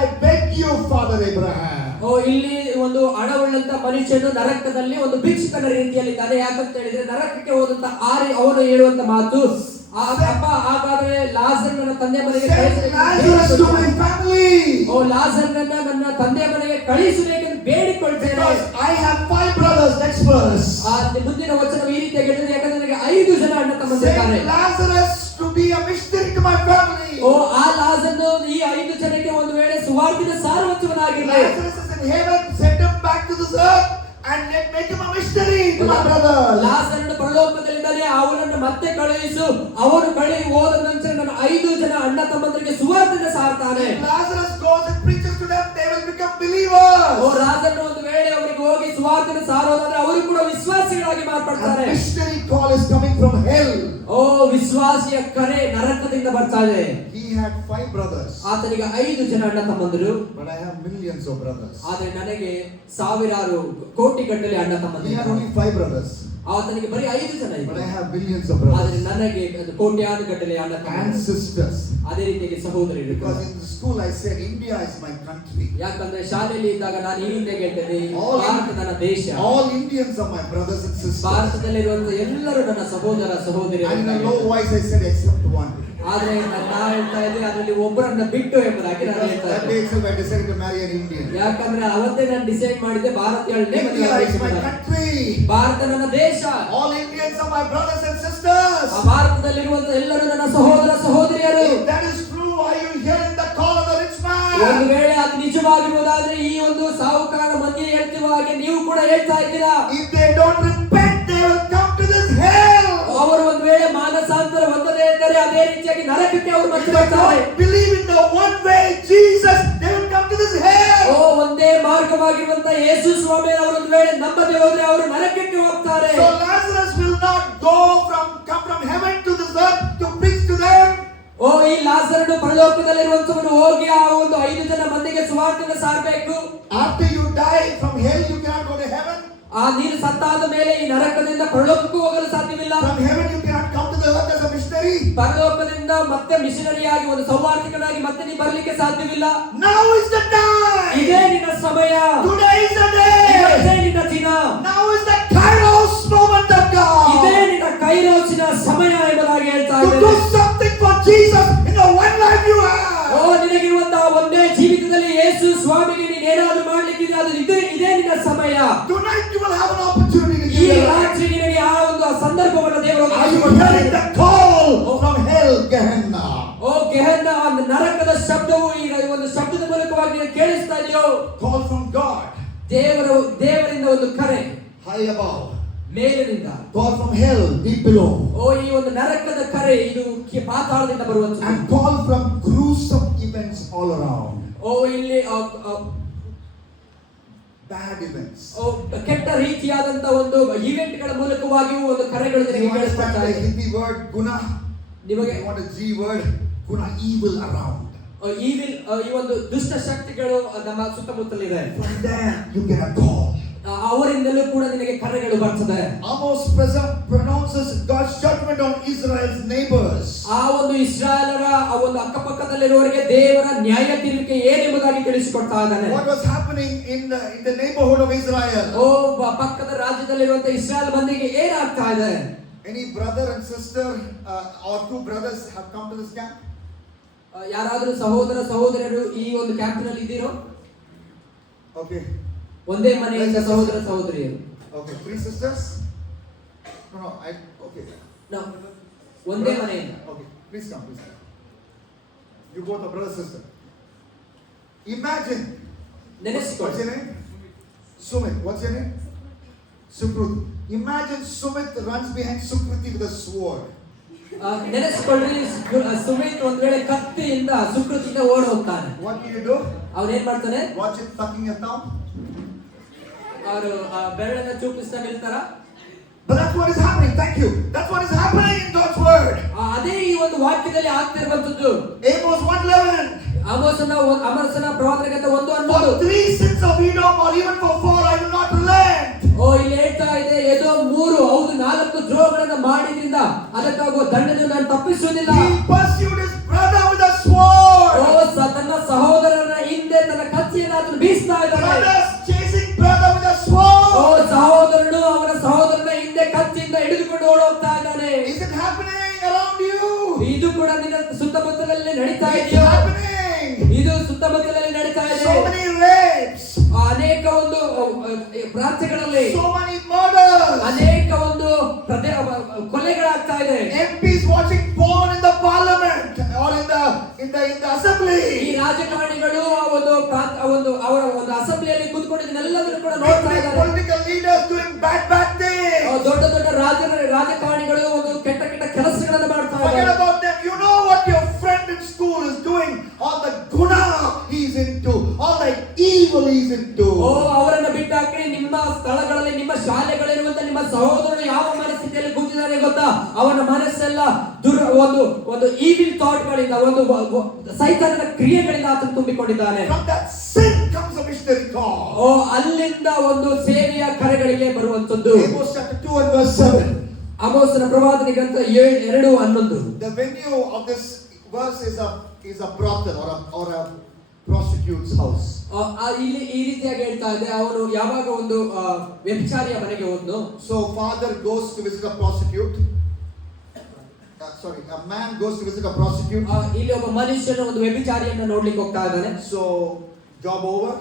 I beg you, Father Abraham. ಓ ಇಲ್ಲಿ ಒಂದು ಹಣವುಳ್ಳಂತ ಮನುಷ್ಯನು ನರಕದಲ್ಲಿ ಒಂದು ಭಿಕ್ಷುಕನ ರೀತಿಯಲ್ಲಿ ಇದ್ದಾನೆ. ಯಾಕಂತ ಹೇಳಿದ್ರೆ ನರಕಕ್ಕೆ ಹೋದಂತ ಅವನು ಹೇಳುವಂತ ಮಾತು, ಅಪ್ಪ ಹಾಗಾದ್ರೆ ಲಾಜರ್ ನನ್ನ ತಂದೆ ಮನೆಗೆ Send Lazarus to my family. ಓ ಲಾಜರ್ನನ್ನ ನನ್ನ ತಂದೆ ಮನೆಗೆ ಕಳಿಸಬೇಕೆಂದು ಬೇಡಿಕೊಳ್ತೇನೆ. Because I have 5 brothers. Next verse. ಮುಂದಿನ ವಚನ ಈ ರೀತಿಯಾಗಿ ಹೇಳಿದ್ರೆ, ಯಾಕಂದ್ರೆ ನನಗೆ 5 ಜನ ಅಣ್ಣ ತಮ್ಮಂದಿರಿದ್ದಾರೆ. Send Lazarus to be a missionary to my family. ಓ ಆ ಲಾಜರ್ನು ಈ 5 ಜನಕ್ಕೆ ಒಂದು ವೇಳೆ ಸುವಾರ್ತಿನ ಸಾರವಂತವನಾಗಿರಲಿ. Lazarus is in heaven. Send him back to this earth and make him a missionary to my brother. ಲಾಜರನು ಪರಲೋಕದಲ್ಲಿದ್ದಾನೆ, ಅವನನ್ನು ಮತ್ತೆ ಕಳುಹಿಸು. ಅವನು ಕಳುಹಿ ಹೋದ ನಂತರ ನನ್ನ 5 ಜನ ಅಣ್ಣ ತಮ್ಮಂದಿರಿಗೆ ಸುವಾರ್ತೆಯನ್ನು ಸಾರ್ತಾನೆ. Lazarus goes and preaches to them, they will become believers. ಓ ಲಾಜರನು ಒಂದು ವೇಳೆ ಅವರಿಗೆ ಹೋಗಿ ಸುವಾರ್ತೆಯನ್ನು ಸಾರೋದಾದ್ರೆ ಅವರು ಕೂಡ ವಿಶ್ವಾಸಿಗಳಾಗಿ ಮಾರ್ಪಡ್ತಾರೆ. A missionary call is coming from hell. ಓ ವಿಶ್ವಾಸಿಯ ಕರೆ ನರಕದಿಂದ ಬರ್ತಾ ಇದೆ. He had 5 brothers. ಆತನಿಗೆ 5 ಜನ ಅಣ್ಣ ತಮ್ಮಂದಿರು. But I have millions of brothers. ಆದರೆ ನನಗೆ ಸಾವಿರಾರು ಕೋಟಿಗಟ್ಟಲೆ ಅಣ್ಣ He had ತಮ್ಮಂದಿರು. only 5 brothers. ಆತನಿಗೆ ಬರೀ 5 ಜನ But ಇದ್ದಾರೆ. I have billions of ಆದರೆ brothers ನನಗೆ ಅದು ಕೋಟ್ಯಾನುಗಟ್ಟಲೆ ಅಣ್ಣ and ತಮ್ಮಂದಿರು. sisters. ಅದೇ ರೀತಿಯಾಗಿ ಸಹೋದರರು. Because in the school I said India is my country. ಯಾಕಂದ್ರೆ ಶಾಲೆಯಲ್ಲಿ ಇದ್ದಾಗ ನಾನು ಈ ರೀತಿಯಾಗಿ ಹೇಳ್ತೇನೆ, All ಭಾರತ ನನ್ನ ದೇಶ. All Indians are my brothers and sisters. ಭಾರತದಲ್ಲಿರುವಂತ ಎಲ್ಲರೂ ನನ್ನ ಸಹೋದರ ಸಹೋದರಿಯರು. And in a low voice I said except one. ಆದ್ರೆ ನಾನು ಹೇಳ್ತಾ ಇದ್ದೆ ಅದರಲ್ಲಿ ಒಬ್ಬರನ್ನ ಬಿಟ್ಟು ಎಂಬುದಾಗಿ ನಾನು ಹೇಳ್ತಾ That ಇದ್ದೆ. day itself I decided to marry an Indian. ಯಾಕಂದ್ರೆ ಅವತ್ತೇ ನಾನು ಡಿಸೈಡ್ ಮಾಡಿದ್ದೆ ಭಾರತೀಯಳನ್ನೇ ಮದುವೆ India is my ಆಗಬೇಕು. country. ಭಾರತ ನನ್ನ ದೇಶ. All Indians are my brothers and sisters. ಆ ಭಾರತದಲ್ಲಿರುವಂತ ಎಲ್ಲರೂ ನನ್ನ ಸಹೋದರ ಸಹೋದರಿಯರು. If that is true, are you hearing the call of the rich ಒಂದು man? ವೇಳೆ ಅದು ನಿಜವಾಗಿರುವುದಾದ್ರೆ ಈ ಒಂದು ಸಾಹುಕಾರ ಮಂದಿ ಹೇಳ್ತಿರುವ ಹಾಗೆ ನೀವು ಕೂಡ ಹೇಳ್ತಾ ಇದ್ದೀರಾ. If they don't repent, they will come to this hell. ಅವರು ಒಂದು ವೇಳೆ ಮಾನಸಾಂತರ ಹೊಂದದೇ ಇದ್ದರೆ ಅದೇ ರೀತಿಯಾಗಿ ನರಕಕ್ಕೆ ಅವರು If ಮತ್ತೆ they ಬರ್ತಾರೆ. don't believe in the one way Jesus, they will come to this hell. ಓ ಒಂದೇ ಮಾರ್ಗವಾಗಿರುವಂತ ಯೇಸು ಸ್ವಾಮಿ ಅವರು ಒಂದು ವೇಳೆ ನಂಬದೆ ಹೋದ್ರೆ ಅವರು ನರಕಕ್ಕೆ ಹೋಗ್ತಾರೆ. So Lazarus will not come from heaven to this earth to preach to them. ಓ ಈ ಲಾಜರನು ಪರಲೋಕದಲ್ಲಿರುವಂತವನು ಹೋಗಿ ಆ ಒಂದು 5 ಜನ ಮಂದಿಗೆ ಸುವಾರ್ತೆಯನ್ನು ಸಾರಬೇಕು. After you die from hell, you cannot go to heaven. ಆ ನೀನು ಸತ್ತಾದ ಮೇಲೆ ಈ ನರಕದಿಂದ ಪರಲೋಕಕ್ಕೂ ಹೋಗಲು ಸಾಧ್ಯವಿಲ್ಲ. From heaven, you cannot come to the earth as a missionary. ಪರಲೋಕದಿಂದ ಮತ್ತೆ ಮಿಷನರಿಯಾಗಿ ಒಂದು ಸೌವಾರ್ತಿಕನಾಗಿ ಮತ್ತೆ ನೀನು ಬರಲಿಕ್ಕೆ ಸಾಧ್ಯವಿಲ್ಲ. Now is the time. ಇದೇ ನಿನ್ನ ಸಮಯ. Today is the day. ಇದೇ ನಿನ್ನ ದಿನ. Now is the Kairos moment of ಇದೇ God. ನಿನ್ನ ಕೈರೋಸಿನ ಸಮಯ ಎಂಬುದಾಗಿ ಹೇಳ್ತಾ To do ಇದ್ದೇನೆ. something for Jesus in the one life you O have. ನಿನಗಿರುವಂತಹ ಒಂದೇ ಜೀವಿತದಲ್ಲಿ ಯೇಸು ಸ್ವಾಮಿಗೆ ನೀನು ಏನಾದರೂ ಮಾಡ್ಲಿಕ್ಕಿದ್ರೆ ಅದು ಇದೇ ನಿನ್ನ ಸಮಯ. Tonight you will have an opportunity to ಈ give your life. ರಾತ್ರಿ ನಿನಗೆ ಆ ಒಂದು ಸಂದರ್ಭವನ್ನು ದೇವರು Are you hearing the call from hell, Gehenna? ಓ ಗೆಹನ್ನ ಒಂದು ನರಕದ ಶಬ್ದವು ಈಗ ಈ ಒಂದು ಶಬ್ದದ ಮೂಲಕವಾಗಿ ನೀನು ಕೇಳಿಸ್ತಾ ಇದೆಯೋ? Call from God, ದೇವರಿಂದ ಒಂದು ಕರೆ high above. ಮೇಲಿನಿಂದ. Call from hell, deep below. ಓ ಈ ಒಂದು ನರಕದ ಕರೆ ಇದು ಪಾತಾಳದಿಂದ ಬರುವಂತ. And call from gruesome events all around. ಓ ಇಲ್ಲಿ Bad events. ಓ ಕೆಟ್ಟ ರೀತಿಯಾದಂತ ಒಂದು ಇವೆಂಟ್ಗಳ ಮೂಲಕವಾಗಿಯೂ ಒಂದು ಕರೆಗಳು ನಿನಗೆ You ಕೇಳಿಸ್ತಾ understand the ಇದೆ. Hindi word guna? ನಿಮಗೆ You want a G word? Guna, evil around. Evil ಈ ಒಂದು ದುಷ್ಟ ಶಕ್ತಿಗಳು ನಮ್ಮ ಸುತ್ತಮುತ್ತಲಿದೆ. From there you get a call. ಅವರಿಂದಲೂ ಕೂಡ ನಿನಗೆ ಕರೆಗಳು ಬರ್ತದೆ. Amos pronounces God's judgment on Israel's neighbors. ಆ ಒಂದು ಇಸ್ರಾಯೇಲರ ಆ ಒಂದು ಅಕ್ಕಪಕ್ಕದಲ್ಲಿರುವವರಿಗೆ ದೇವರ ನ್ಯಾಯ ತೀರ್ಪಿಗೆ ಏನೆಂಬುದಾಗಿ ತಿಳಿಸಿಕೊಡ್ತಾ ಇದ್ದಾನೆ. What was happening in the neighborhood of Israel? ಓ ಪಕ್ಕದ ರಾಜ್ಯದಲ್ಲಿರುವಂತ ಇಸ್ರಾಯೇಲ್ ಮಂದಿಗೆ ಏನಾಗ್ತಾ ಇದೆ? Any brother and sister or 2 brothers have come to this camp? ಯಾರಾದರೂ ಸಹೋದರ ಸಹೋದರರು ಈ ಒಂದು ಕ್ಯಾಂಪಿನಲ್ಲಿ ಇದ್ದೀರೋ? Okay. ಒಂದೇ ಮನೆಯಿಂದ ಸಹೋದರ ಸಹೋದರಿಯರು. Okay, 3 sisters? No, okay. No. ಒಂದೇ ಮನೆಯಿಂದ. Okay, please come. You both are brother sister. Imagine. ನೆನೆಸಿಕೊಳ್ಳಿ. What's your name? Sumit. What's your name? Sukruti. Imagine Sumit runs behind Sukruti with a sword. ನೆನೆಸಿಕೊಳ್ಳಿ, Sumit ಒಂದ್ ವೇಳೆ ಕತ್ತಿಯಿಂದ ಸುಕೃತಿಯಿಂದ ಓಡಿ ಹೋಗ್ತಾನೆ. What do you do? ಅವನು ಏನ್ ಮಾಡ್ತಾನೆ? Watch it sucking your thumb. ಅವರು ಬೆರಳನ್ನ ಚೂಪಿಸ್ತಾ ನಿಲ್ತಾರ. But that's what is happening. Thank you. That's what is happening in God's word. ಅದೇ ಈ ಒಂದು ವಾಕ್ಯದಲ್ಲಿ ಆಗ್ತಿರುವಂತದ್ದು. Amos 1:11. ಅಮರಸನ ಪ್ರವಾದನೆಗಂತ 1:11. For 3 sins of Edom or even for 4 I will not relent. ಓ ಇಲ್ಲಿ ಹೇಳ್ತಾ ಇದೆ, ಏದೋ 3 ಹೌದು 4 ದ್ರೋಹಗಳನ್ನ ಮಾಡಿದ್ರಿಂದ ಅದಕ್ಕಾಗುವ ದಂಡನೆಯನ್ನು ನಾನು ತಪ್ಪಿಸುವುದಿಲ್ಲ. He pursued his brother with a sword. ಓ ತನ್ನ ಸಹೋದರನ ಹಿಂದೆ ತನ್ನ ಕತ್ತಿಯನ್ನು ಆತನು ಬೀಸ್ತಾ ಇದ್ದಾನೆ. Brothers chasing brother with a sword. ಓ ಸಹೋದರನು ಅವನ ಸಹೋದರನ ಹಿಂದೆ ಕತ್ತಿಯಿಂದ ಹಿಡಿದುಕೊಂಡು ಓಡೋಗ್ತಾ ಇದ್ದಾನೆ. Is it happening around you? ನಡೀತಾ It's ಇದೆಯೋ, happening. ಇದು ಸುತ್ತಮುತ್ತಲಲ್ಲಿ ನಡೀತಾ ಇದೆ. So many rapes. ಅನೇಕ ಒಂದು ಪ್ರಾಂತ್ಯಗಳಲ್ಲಿ So many murders. ಅನೇಕ ಒಂದು ಕೊಲೆಗಳಾಗ್ತಾ ಇದೆ. MPs watching porn in the parliament or in the assembly. ಈ ರಾಜಕಾರಣಿಗಳು ಅವರ ಒಂದು ಅಸೆಂಬ್ಲಿಯಲ್ಲಿ ಕೂತ್ಕೊಂಡಿದ್ದನ್ನೆಲ್ಲದನ್ನು ಕೂಡ ನೋಡ್ತಾ ಇದ್ದಾರೆ. Political leaders doing bad things. ದೊಡ್ಡ ದೊಡ್ಡ ರಾಜಕಾರಣಿಗಳು ಒಂದು ಕೆಟ್ಟ ಕೆಲಸಗಳನ್ನು ಮಾಡ್ತಾ Forget ಇದ್ದಾರೆ. about them. You know what your friend in school is doing. All the guna he's into. All the evil he's into. ಅವರನ್ನ ಬಿಟ್ಟಾಕಿ ನಿಮ್ಮ ಸ್ಥಳಗಳಲ್ಲಿ, ನಿಮ್ಮ ಶಾಲೆಗಳಿರುವಂತ ನಿಮ್ಮ ಸಹೋದರರು ಯಾವ ಮನಸ್ಥಿತಿಯಲ್ಲಿ ಕೂತಿದ್ದಾರೆ ಗೊತ್ತಾ? ಅವನ ಮನಸ್ಸೆಲ್ಲ ಒಂದು ಈವಿಲ್ ಥಾಟ್ ಗಳಿಂದ, ಒಂದು ಸೈತಾನನ ಕ್ರಿಯೆಗಳಿಂದ ಆತನು ತುಂಬಿಕೊಂಡಿದ್ದಾನೆ. From that sin comes a missionary call. ಅಲ್ಲಿಂದ ಒಂದು ಸೇವೆಯ ಕರೆಗಳಿಗೆ ಬರುವಂತದ್ದು. Amos chapter 2 and verse 7. ಆಮೋಸನ ಪ್ರವಾದನೆ ಗ್ರಂಥ 2:11. The venue of this verse is a brothel or a prostitute's house. ಇಲ್ಲಿ ಈ ರೀತಿಯಾಗಿ ಹೇಳ್ತಾ ಇದೆ, ಅವನು ಯಾವಾಗ ಒಂದು ವ್ಯಭಿಚಾರಿಯ ಮನೆಗೆ ಹೋದ್ನು. So father goes to visit a prostitute. A man goes to visit a prostitute. ಇಲ್ಲಿ ಒಬ್ಬ ಮನುಷ್ಯನು ಒಂದು ವ್ಯಭಿಚಾರಿಯನ್ನ ನೋಡ್ಲಿಕ್ಕೆ ಹೋಗ್ತಾ ಇದ್ದಾನೆ. So job over.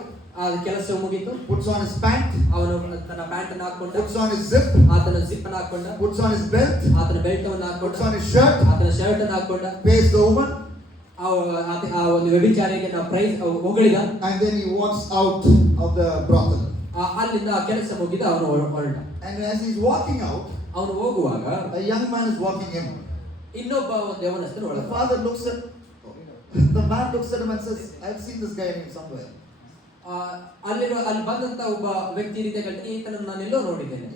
ಕೆಲಸ ಮುಗಿತು. Puts on his pant. ಅವನು ತನ್ನ ಪ್ಯಾಂಟ್ ಅನ್ನು ಹಾಕೊಂಡ. Puts on his zip. ಆತನ ಜಿಪ್ ಅನ್ನು ಹಾಕೊಂಡ. Puts on his belt. ಆತನ ಬೆಲ್ಟ್ ಅನ್ನು ಹಾಕೊಂಡ. Puts on his shirt. ಆತನ ಶರ್ಟ್ ಅನ್ನು ಹಾಕೊಂಡ. Pays the woman. ಆ ಒಂದು ವ್ಯಭಿಚಾರಿಗೆ price ಹೊಗಳಿದ. And then he walks out of the brothel. ಅಲ್ಲಿಂದ ಕೆಲಸ ಮುಗಿದ ಅವನು ಹೊರಟ. And as he's walking out, ಅವನು ಹೋಗುವಾಗ a young man is walking in. ಇನ್ನೊಬ್ಬ ಒಂದು ಯವನಸ್ಥನು The ಒಳಗೆ. father looks at the man looks at him and says, I've seen this guy somewhere. ಅಲ್ಲಿ ಬಂದಂತ ಒಬ್ಬ ವ್ಯಕ್ತಿ ರೀತಿಯಾಗಿ ಈತನನ್ನು ನಾನು ಎಲ್ಲೋ ನೋಡಿದ್ದೇನೆ.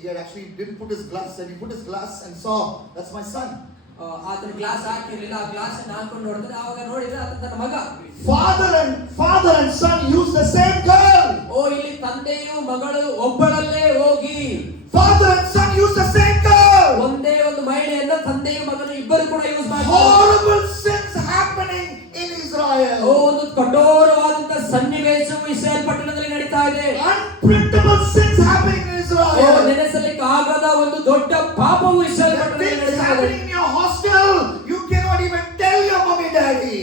He had actually didn't put his glass, and he put his glass and saw, that's my son. ಆತನ glass ಹಾಕಿರ್ಲಿಲ್ಲ, ಆ ಗ್ಲಾಸ್ ಅನ್ನು ಹಾಕೊಂಡು ನೋಡ್ತಾನೆ. ಆವಾಗ ನೋಡಿದ್ರೆ ಆತ ತನ್ನ ಮಗ. Father and son use the same girl. ಇಲ್ಲಿ ತಂದೆಯು ಮಗಳು ಒಬ್ಬಳಲ್ಲೇ ಹೋಗಿ, father and son use the same girl. ಒಂದೇ ಒಂದು ಮಹಿಳೆಯನ್ನ ತಂದೆಯು ಮಗನು ಇಬ್ಬರು ಕೂಡ ಯೂಸ್ ಮಾಡ್ತಾರೆ. Horrible sins happening in Israel. ಒಂದು ಕಠೋರವಾದಂತ ಸನ್ನಿವೇಶವು ಇಸ್ರಾಯೇಲ್ ಪಟ್ಟಣದಲ್ಲಿ ನಡೀತಾ ಇದೆ. Unprintable sins happening in Israel. ನೆನೆಸಲಿಕ್ಕೆ ಆಗದ ಒಂದು ದೊಡ್ಡ ಪಾಪವು ಇಸ್ರಾಯೇಲ್ ಪಟ್ಟಣದಲ್ಲಿ ನಡೀತಾ ಇದೆ. Happening in your hostel, you cannot even tell your mommy daddy.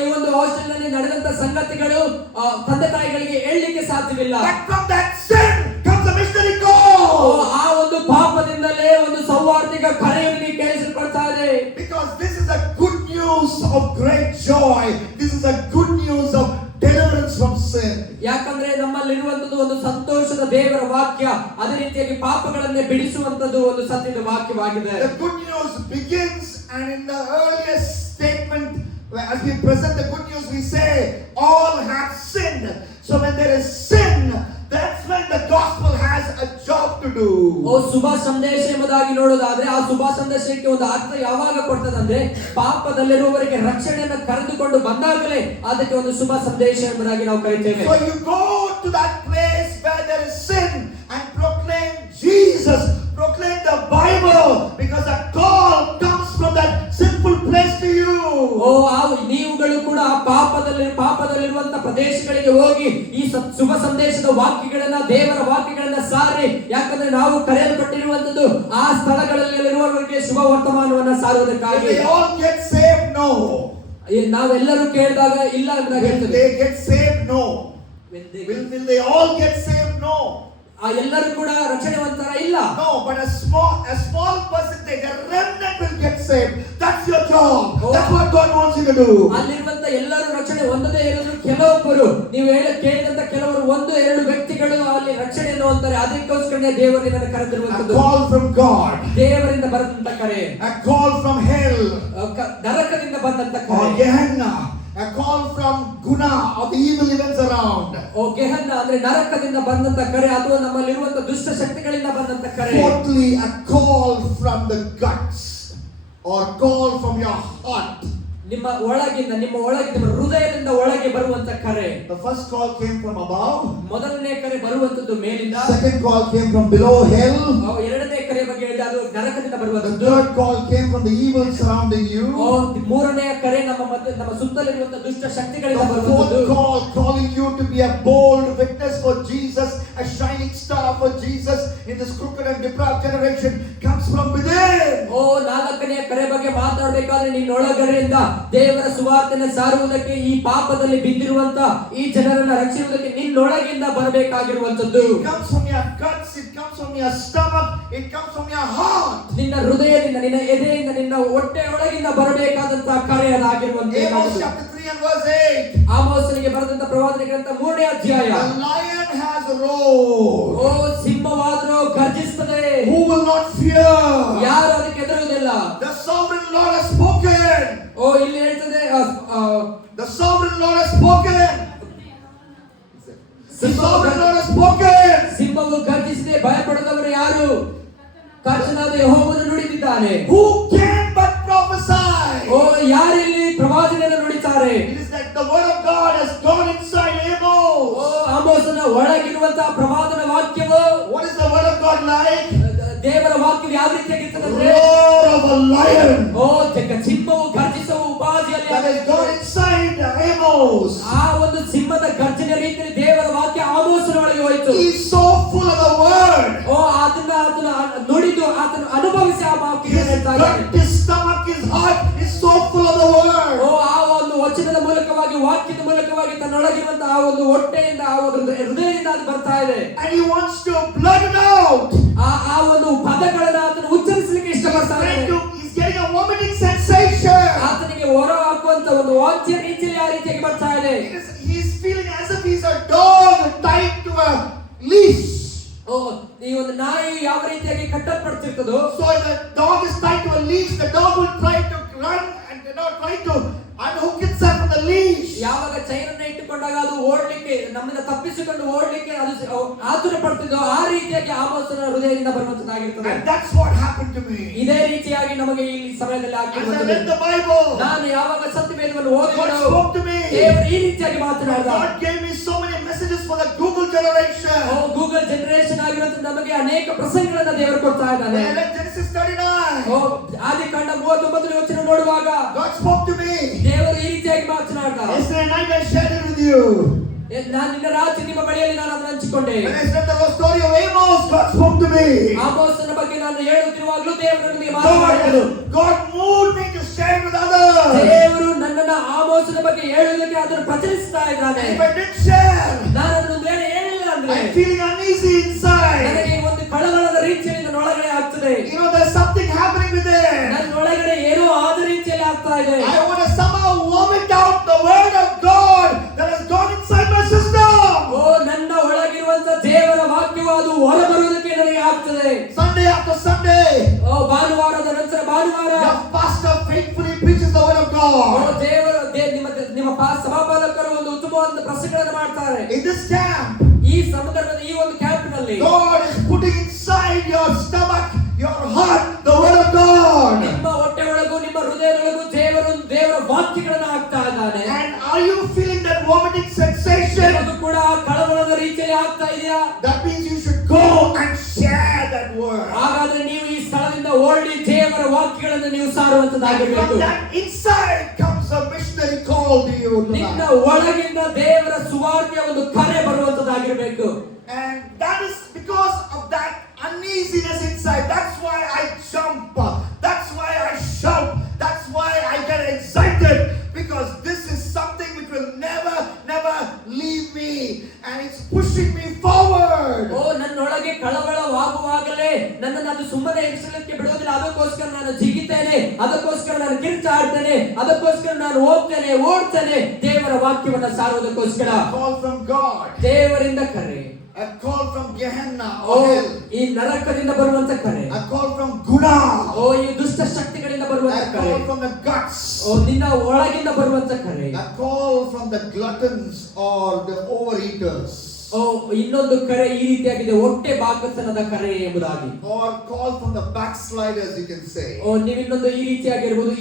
ಈ ಒಂದು ಹಾಸ್ಟೆಲ್ ನಲ್ಲಿ ನಡೆದಂತ ಸಂಗತಿಗಳು ತಂದೆ ತಾಯಿಗಳಿಗೆ ಹೇಳಲಿಕ್ಕೆ ಸಾಧ್ಯವಿಲ್ಲ. But from that sin comes a missionary call. ಆ ಒಂದು ಪಾಪದಿಂದಲೇ ಒಂದು ಸೌಹಾರ್ದಿಕ ಕರೆಯನ್ನು ಕೇಳಿಸಲ್ಪಡ್ತಾ ಇದೆ. Because this is a good news of great joy. This is a good news of deliverance from sin. ಯಾಕಂದ್ರೆ ನಮ್ಮಲ್ಲಿರುವಂತದ್ದು ಒಂದು ಸಂತೋಷದ ದೇವರ ವಾಕ್ಯ, ಅದೇ ರೀತಿಯಾಗಿ ಪಾಪಗಳನ್ನೇ ಬಿಡಿಸುವಂತದ್ದು ಒಂದು ಸತ್ಯದ ವಾಕ್ಯವಾಗಿದೆ. The good news begins, and in the earliest statement, as we present the good news, we say all have sinned. So when there is sin, that's when the gospel has a job to do. ಶುಭ ಸಂದೇಶ ಎಂಬುದಾಗಿ ನೋಡೋದಾದ್ರೆ ಆ ಶುಭ ಸಂದೇಶಕ್ಕೆ ಒಂದು ಅರ್ಥ ಯಾವಾಗ ಕೊಡ್ತದಂದ್ರೆ, ಪಾಪದಲ್ಲಿರುವವರಿಗೆ ರಕ್ಷಣೆಯನ್ನು ಕರೆದುಕೊಂಡು ಬಂದಾಗಲೇ ಅದಕ್ಕೆ ಒಂದು ಶುಭ ಸಂದೇಶ ಎಂಬುದಾಗಿ ನಾವು ಕರೀತೇವೆ. So you go to that place where there is sin and proclaim Jesus, proclaim the Bible, because a call comes from that sinful place to you. ನೀವುಗಳು ಕೂಡ ಪಾಪದಲ್ಲಿರುವಂತ ಪ್ರದೇಶಗಳಿಗೆ ಹೋಗಿ ಈ ಶುಭ ಸಂದೇಶದ ವಾಕ್ಯಗಳನ್ನ, ದೇವರ ವಾಕ್ಯಗಳನ್ನ ಸಾರಿ. ಯಾಕಂದ್ರೆ ನಾವು ಕರೆಯಲ್ಪಟ್ಟಿರುವಂತದ್ದು ಆ ಸ್ಥಳಗಳಲ್ಲಿರುವವರಿಗೆ ಶುಭ ವರ್ತಮಾನವನ್ನ ಸಾರುವುದಕ್ಕಾಗಿ. They all get saved? No. ನಾವೆಲ್ಲರೂ ಕೇಳಿದಾಗ ಇಲ್ಲ ಅಂತ ಹೇಳ್ತೇವೆ. They get saved? No. Will they all get saved? No. ಎಲ್ಲರೂ ಕೂಡ ರಕ್ಷಣೆವಂತರ ಇಲ್ಲ. No, but a small percentage, a remnant will get saved. That's your job. That's what God wants you to do. ಅಲ್ಲಿರುವಂತ ಎಲ್ಲರೂ ರಕ್ಷಣೆ ಹೊಂದದೇ ಇರೋದು ಕೆಲವೊಬ್ಬರು, ನೀವು ಕೇಳಿದಂತ ಕೆಲವರು 1-2 ವ್ಯಕ್ತಿಗಳು ಅಲ್ಲಿ ರಕ್ಷಣೆಯನ್ನು ಹೊಂದ್ತಾರೆ. ಅದಕ್ಕೋಸ್ಕರ ದೇವರಿಂದ ಕರೆದಿರುವಂತದ್ದು. A call from God. ದೇವರಿಂದ ಬರೆದಂತ ಕರೆ. A call from hell. ನರಕದಿಂದ ಬಂದಂತ ಕರೆ. Or Gehenna. A call from Guna, or the evil events around. ಗೆಹನ್ನ ಅಂದ್ರೆ ನರಕದಿಂದ ಬಂದಂತ ಕರೆ, ಅದು ನಮ್ಮಲ್ಲಿರುವಂತ ದುಷ್ಟ ಶಕ್ತಿಗಳಿಂದ ಬಂದಂತ ಕರೆ. Fourthly, a call from the guts, or call from your heart. ನಿಮ್ಮ ಹೃದಯದಿಂದ ಒಳಗೆ ಬರುವಂತ ಕರೆ. The first call came from above. ಮೊದಲನೇ ಕರೆ ಬರುವಂತದ್ದು ಮೇಲಿಂದ. Second call came from below hell. ಎರಡನೇ ಕರೆ ಬಗ್ಗೆ ಹೇಳಿದ ಅದು ನರಕದಿಂದ ಬರುವಂತದ್ದು. The third call came from the evil surrounding you. ಮೂರನೇ ಕರೆ ನಮ್ಮ ಸುತ್ತಲಿರುವಂತ ದುಷ್ಟ ಶಕ್ತಿಗಳಿಂದ The ಬರುವಂತದ್ದು. fourth call, calling you to be a bold witness for Jesus, a shining star for Jesus in this crooked and depraved generation, comes from within. ಓ ನಾಲ್ಕನೆಯ ಕರೆ ಬಗ್ಗೆ ಮಾತಾಡಬೇಕಾದ್ರೆ ನಿನ್ನೊಳಗಡೆಯಿಂದ ದೇವರ ಸುವಾರ್ತೆಯನ್ನು ಸಾರುವುದಕ್ಕೆ ಈ ಪಾಪದಲ್ಲಿ ಬಿದ್ದಿರುವಂತ ಈ ಜನರನ್ನ ರಕ್ಷಿಸುವುದಕ್ಕೆ ನಿನ್ನೊಳಗಿಂದ ಬರಬೇಕಾಗಿರುವಂತದ್ದು. It comes from your guts, it comes from your stomach, it comes from your heart. ನಿನ್ನ ಹೃದಯದಿಂದ, ನಿನ್ನ ಎದೆಯಿಂದ, ನಿನ್ನ ಹೊಟ್ಟೆಯೊಳಗಿಂದ ಬರಬೇಕಾದಂತಹ ಕರೆ ಅದಾಗಿರುವಂತದ್ದು. Amos chapter 3 and verse 8. ಆಮೋಸನಿಗೆ ಬರೆದಂತ ಪ್ರವಾದನೆ ಗ್ರಂಥ 3ನೇ ಅಧ್ಯಾಯ. The lion has roared. O ಸಿಂಹವಾದರೂ ಗರ್ಜಿಸುತ್ತದೆ. Who will not fear? ಯಾರು ಅದಕ್ಕೆ ಹೆದರುವುದಿಲ್ಲ. The sovereign Lord has spoken. ಓ ಇಲ್ಲಿ ಹೇಳ್ತದೆ The sovereign Lord has spoken. The sovereign Lord has spoken. ಸಿಂಹವು ಗರ್ಜಿಸಿದೆ, ಭಯಪಡದವರು ಯಾರು? ಕರ್ತನಾದ ಯೆಹೋವನು ನುಡಿದಿದ್ದಾನೆ. Who can but prophesy? O ಯಾರಿಲ್ಲಿ ಪ್ರವಾದನೆಯನ್ನು ನುಡಿತಾರೆ? It is like the word of God has gone inside Amos. ಓ ಆಮೋಸನ ಒಳಗಿರುವಂತಹ ಪ್ರವಾದನ ವಾಕ್ಯವು, What is the word of God like? ದೇವರ ವಾಕ್ಯವು ಯಾವ ರೀತಿಯಾಗಿರ್ತದೆ? Roar of a lion. O ಸಿಂಹವು ಗರ್ಜಿಸುವ ಉಪಾಧಿಯಲ್ಲಿ That has gone inside Amos. ಆ ಒಂದು ಸಿಂಹದ ಗರ್ಜನೆ ರೀತಿಯಲ್ಲಿ ದೇವರ ವಾಕ್ಯ ಆಮೋಸನ ಒಳಗೆ ಹೋಯಿತು. He is so full of the word. ಓ ಆತನ ನುಡಿದು ಆತನ ಅನುಭವಿಸಿ ಆ ವಾಕ್ಯವನ್ನು ಹೇಳ್ತಾ ಇದ್ದಾನೆ. His stomach, his heart is so full of the word. ಓ ಆ ಒಂದು ವಚನದ ಮೂಲಕವಾಗಿ, ವಾಕ್ಯದ ಮೂಲಕವಾಗಿ ತನ್ನೊಳಗಿರುವಂತಹ ಆ ಒಂದು ಹೊಟ್ಟೆಯಿಂದ, ಆ ಒಂದು ಹೃದಯದಿಂದ ಅದು ಬರ್ತಾ ಇದೆ. And he wants to blurt it out. ಆ ಒಂದು ಪದಗಳನ್ನು ಆತನು ಉಚ್ಚರಿಸಲಿಕ್ಕೆ ಇಷ್ಟಪಡ್ತಾನೆ. He's getting a vomiting sensation. ಆತನಿಗೆ ಹೊರ ಹಾಕುವಂತ ಒಂದು ವಾಚ್ಯ ರೀತಿಯಲ್ಲಿ ಆ ರೀತಿಯಾಗಿ ಬರ್ತಾ ಇದೆ. He's feeling as if he's a dog tied to a leash. ಓ ಈ ಒಂದು ನಾಯಿ ಯಾವ ರೀತಿಯಾಗಿ ಕಟ್ಟಲ್ಪಡ್ತಿರ್ತದೋ, So if the dog is tied to a leash, the dog will try to run and try to unhook itself from the leash. ಯಾವಾಗ ಚೈನನ್ನ ಇಟ್ಟುಕೊಂಡಾಗ ಅದು ಓಡ್ಲಿಕ್ಕೆ, ನಮ್ಮಿಂದ ತಪ್ಪಿಸಿಕೊಂಡು ಓಡ್ಲಿಕ್ಕೆ ಅದು ಆತುರ ಪಡ್ತಿದ್ದೋ ಆ ರೀತಿಯಾಗಿ ಆಮೋಸನ ಹೃದಯದಿಂದ ಬರುವಂತದ್ದಾಗಿರ್ತದೆ. And that's what happened to me. ಇದೇ ರೀತಿಯಾಗಿ ನಮಗೆ ಈ ಸಮಯದಲ್ಲಿ As I read the Bible, ನಾನು ಯಾವಾಗ ಸತ್ಯವೇದವನ್ನು God ಓದಿದೆನೋ spoke to me. ದೇವರು ಈ ರೀತಿಯಾಗಿ ಮಾತನಾಡಿದ. God gave me so many messages for the Google generation. ಓ ಗೂಗಲ್ ಜನರೇಷನ್ ಆಗಿರುವಂತ ನಮಗೆ ಅನೇಕ ಪ್ರಸಂಗಗಳನ್ನ ದೇವರು ಕೊಡ್ತಾ ಇದ್ದಾನೆ. When I read Genesis 39, ಓ ಆದಿಕಾಂಡ 39ನೇ ವಚನ ನೋಡುವಾಗ God spoke to me. ದೇವರು ಈ ರೀತಿಯಾಗಿ ಮಾತನಾಡಿದ. Yesterday night I shared it with you. ನಾನು ನಿನ್ನ ರಾತ್ರಿ ನಿಮ್ಮ ಬಳಿಯಲ್ಲಿ ನಾನು ಅದನ್ನು ಹಂಚಿಕೊಂಡೆ. When I said the story of Amos, God spoke to me. ಆಮೋಸನ ಬಗ್ಗೆ ನಾನು ಹೇಳುತ್ತಿರುವಾಗಲೂ ದೇವರು ನನಗೆ ಮಾತನಾಡಿದರು. God moved me to share it with others. ದೇವರು ನನ್ನನ್ನು ಆಮೋಸನ ಬಗ್ಗೆ ಹೇಳುವುದಕ್ಕೆ ಅದನ್ನು ಪ್ರಚರಿಸ್ತಾ ಇದ್ದಾನೆ. If I didn't share, ನಾನು ಅದನ್ನು ಬೇರೆ ಹೇಳಿಲ್ಲ ಅಂದ್ರೆ I'm feeling uneasy inside. ನನಗೆ ಒಂದು ಕಳವಳದ ರೀತಿಯಲ್ಲಿ ನನ್ನ ಒಳಗಡೆ ಆಗ್ತದೆ. You know, there's something happening with it. ನನ್ನ ಒಳಗಡೆ ಏನೋ ಆದ ರೀತಿಯಲ್ಲಿ ಆಗ್ತಾ ಇದೆ. I want to somehow vomit out the word of God that has gone inside my system. ಓ ನನ್ನ ಒಳಗಿರುವಂತ ದೇವರ ವಾಕ್ಯವು ಅದು ಹೊರಬರುವುದಕ್ಕೆ ನನಗೆ ಆಗ್ತದೆ. Sunday after Sunday, ಓ ಭಾನುವಾರದ ನಂತರ ಭಾನುವಾರ your pastor faithfully preaches the word of O God. ದೇವರು ನಿಮ್ಮ ಸಭಾಪಾಲಕರು ಒಂದು ಉತ್ತಮವಾದ ಪ್ರಸಂಗಗಳನ್ನು ಮಾಡ್ತಾರೆ. In this camp, ಈ ಸಂದರ್ಭದ ಈ ಒಂದು ಕ್ಯಾಂಪ್ನಲ್ಲಿ God is putting inside your stomach, your heart, the word of God. ನಿಮ್ಮ ಹೊಟ್ಟೆ ಒಳಗೂ ನಿಮ್ಮ ಹೃದಯದೊಳಗೂ ದೇವರ ವಾಕ್ಯಗಳನ್ನು ಹಾಕ್ತಾ ಇದ್ದಾನೆ. And are you feeling that vomiting sensation? ಅದು ಕೂಡ ಕಳವಳದ ರೀತಿಯಲ್ಲಿ ಆಗ್ತಾ ಇದೆಯಾ? That means you should go and share that word. ಹಾಗಾದ್ರೆ ನೀವು ಈ ಸ್ಥಳದಿಂದ ಹೊರಡಿ ದೇವರ ವಾಕ್ಯಗಳನ್ನು ನೀವು ಸಾರುವಂತದ್ದಾಗಿರಬೇಕು. From that inside comes a missionary call to you ನಿನ್ನ tonight. ಒಳಗಿಂದ ದೇವರ ಸುವಾರ್ತೆಯ ಒಂದು ಕರೆ ಬರುವಂತದ್ದಾಗಿರಬೇಕು. And that is because of that uneasiness inside. That's why I jump. That's why I shout. That's why I get excited. Because this is something which will never leave me. And it's pushing me forward. ಓ ನನ್ನೊಳಗೆ ಕಳವಳವಾಗುವಾಗಲೇ ನನ್ನನ್ನು ಅದು ಸುಮ್ಮನೆ ಇರಿಸಲಿಕ್ಕೆ ಬಿಡುವುದಿಲ್ಲ. ಅದಕ್ಕೋಸ್ಕರ ನಾನು ಜಿಗಿತೇನೆ, ಅದಕ್ಕೋಸ್ಕರ ನಾನು ಕಿರ್ಚಾಡ್ತೇನೆ, ಅದಕ್ಕೋಸ್ಕರ ನಾನು ಹೋಗ್ತೇನೆ, ಓಡ್ತೇನೆ ದೇವರ ವಾಕ್ಯವನ್ನು ಸಾರುವುದಕ್ಕೋಸ್ಕರ. A call from God. ದೇವರಿಂದ ಕರೆ. A call from Gehenna. ಓ ಈ ನರಕದಿಂದ ಬರುವಂತ ಕರೆ. A call from Guna. ಓ ಈ ದುಷ್ಟ ಶಕ್ತಿಗಳಿಂದ ಬರುವಂತ A ಕರೆ. call from the guts. ಓ ನಿನ್ನ ಒಳಗಿಂದ ಬರುವಂತ ಕರೆ. A call from the gluttons or the overeaters. ಓ ಇನ್ನೊಂದು ಕರೆ ಈ ರೀತಿಯಾಗಿದೆ, ಹೊಟ್ಟೆ ಬಾಕತನದ ಕರೆ ಎಂಬುದಾಗಿ. Or call from the backsliders, you can say. ಓ ನೀವು ಇನ್ನೊಂದು ಈ ರೀತಿಯಾಗಿರಬಹುದು,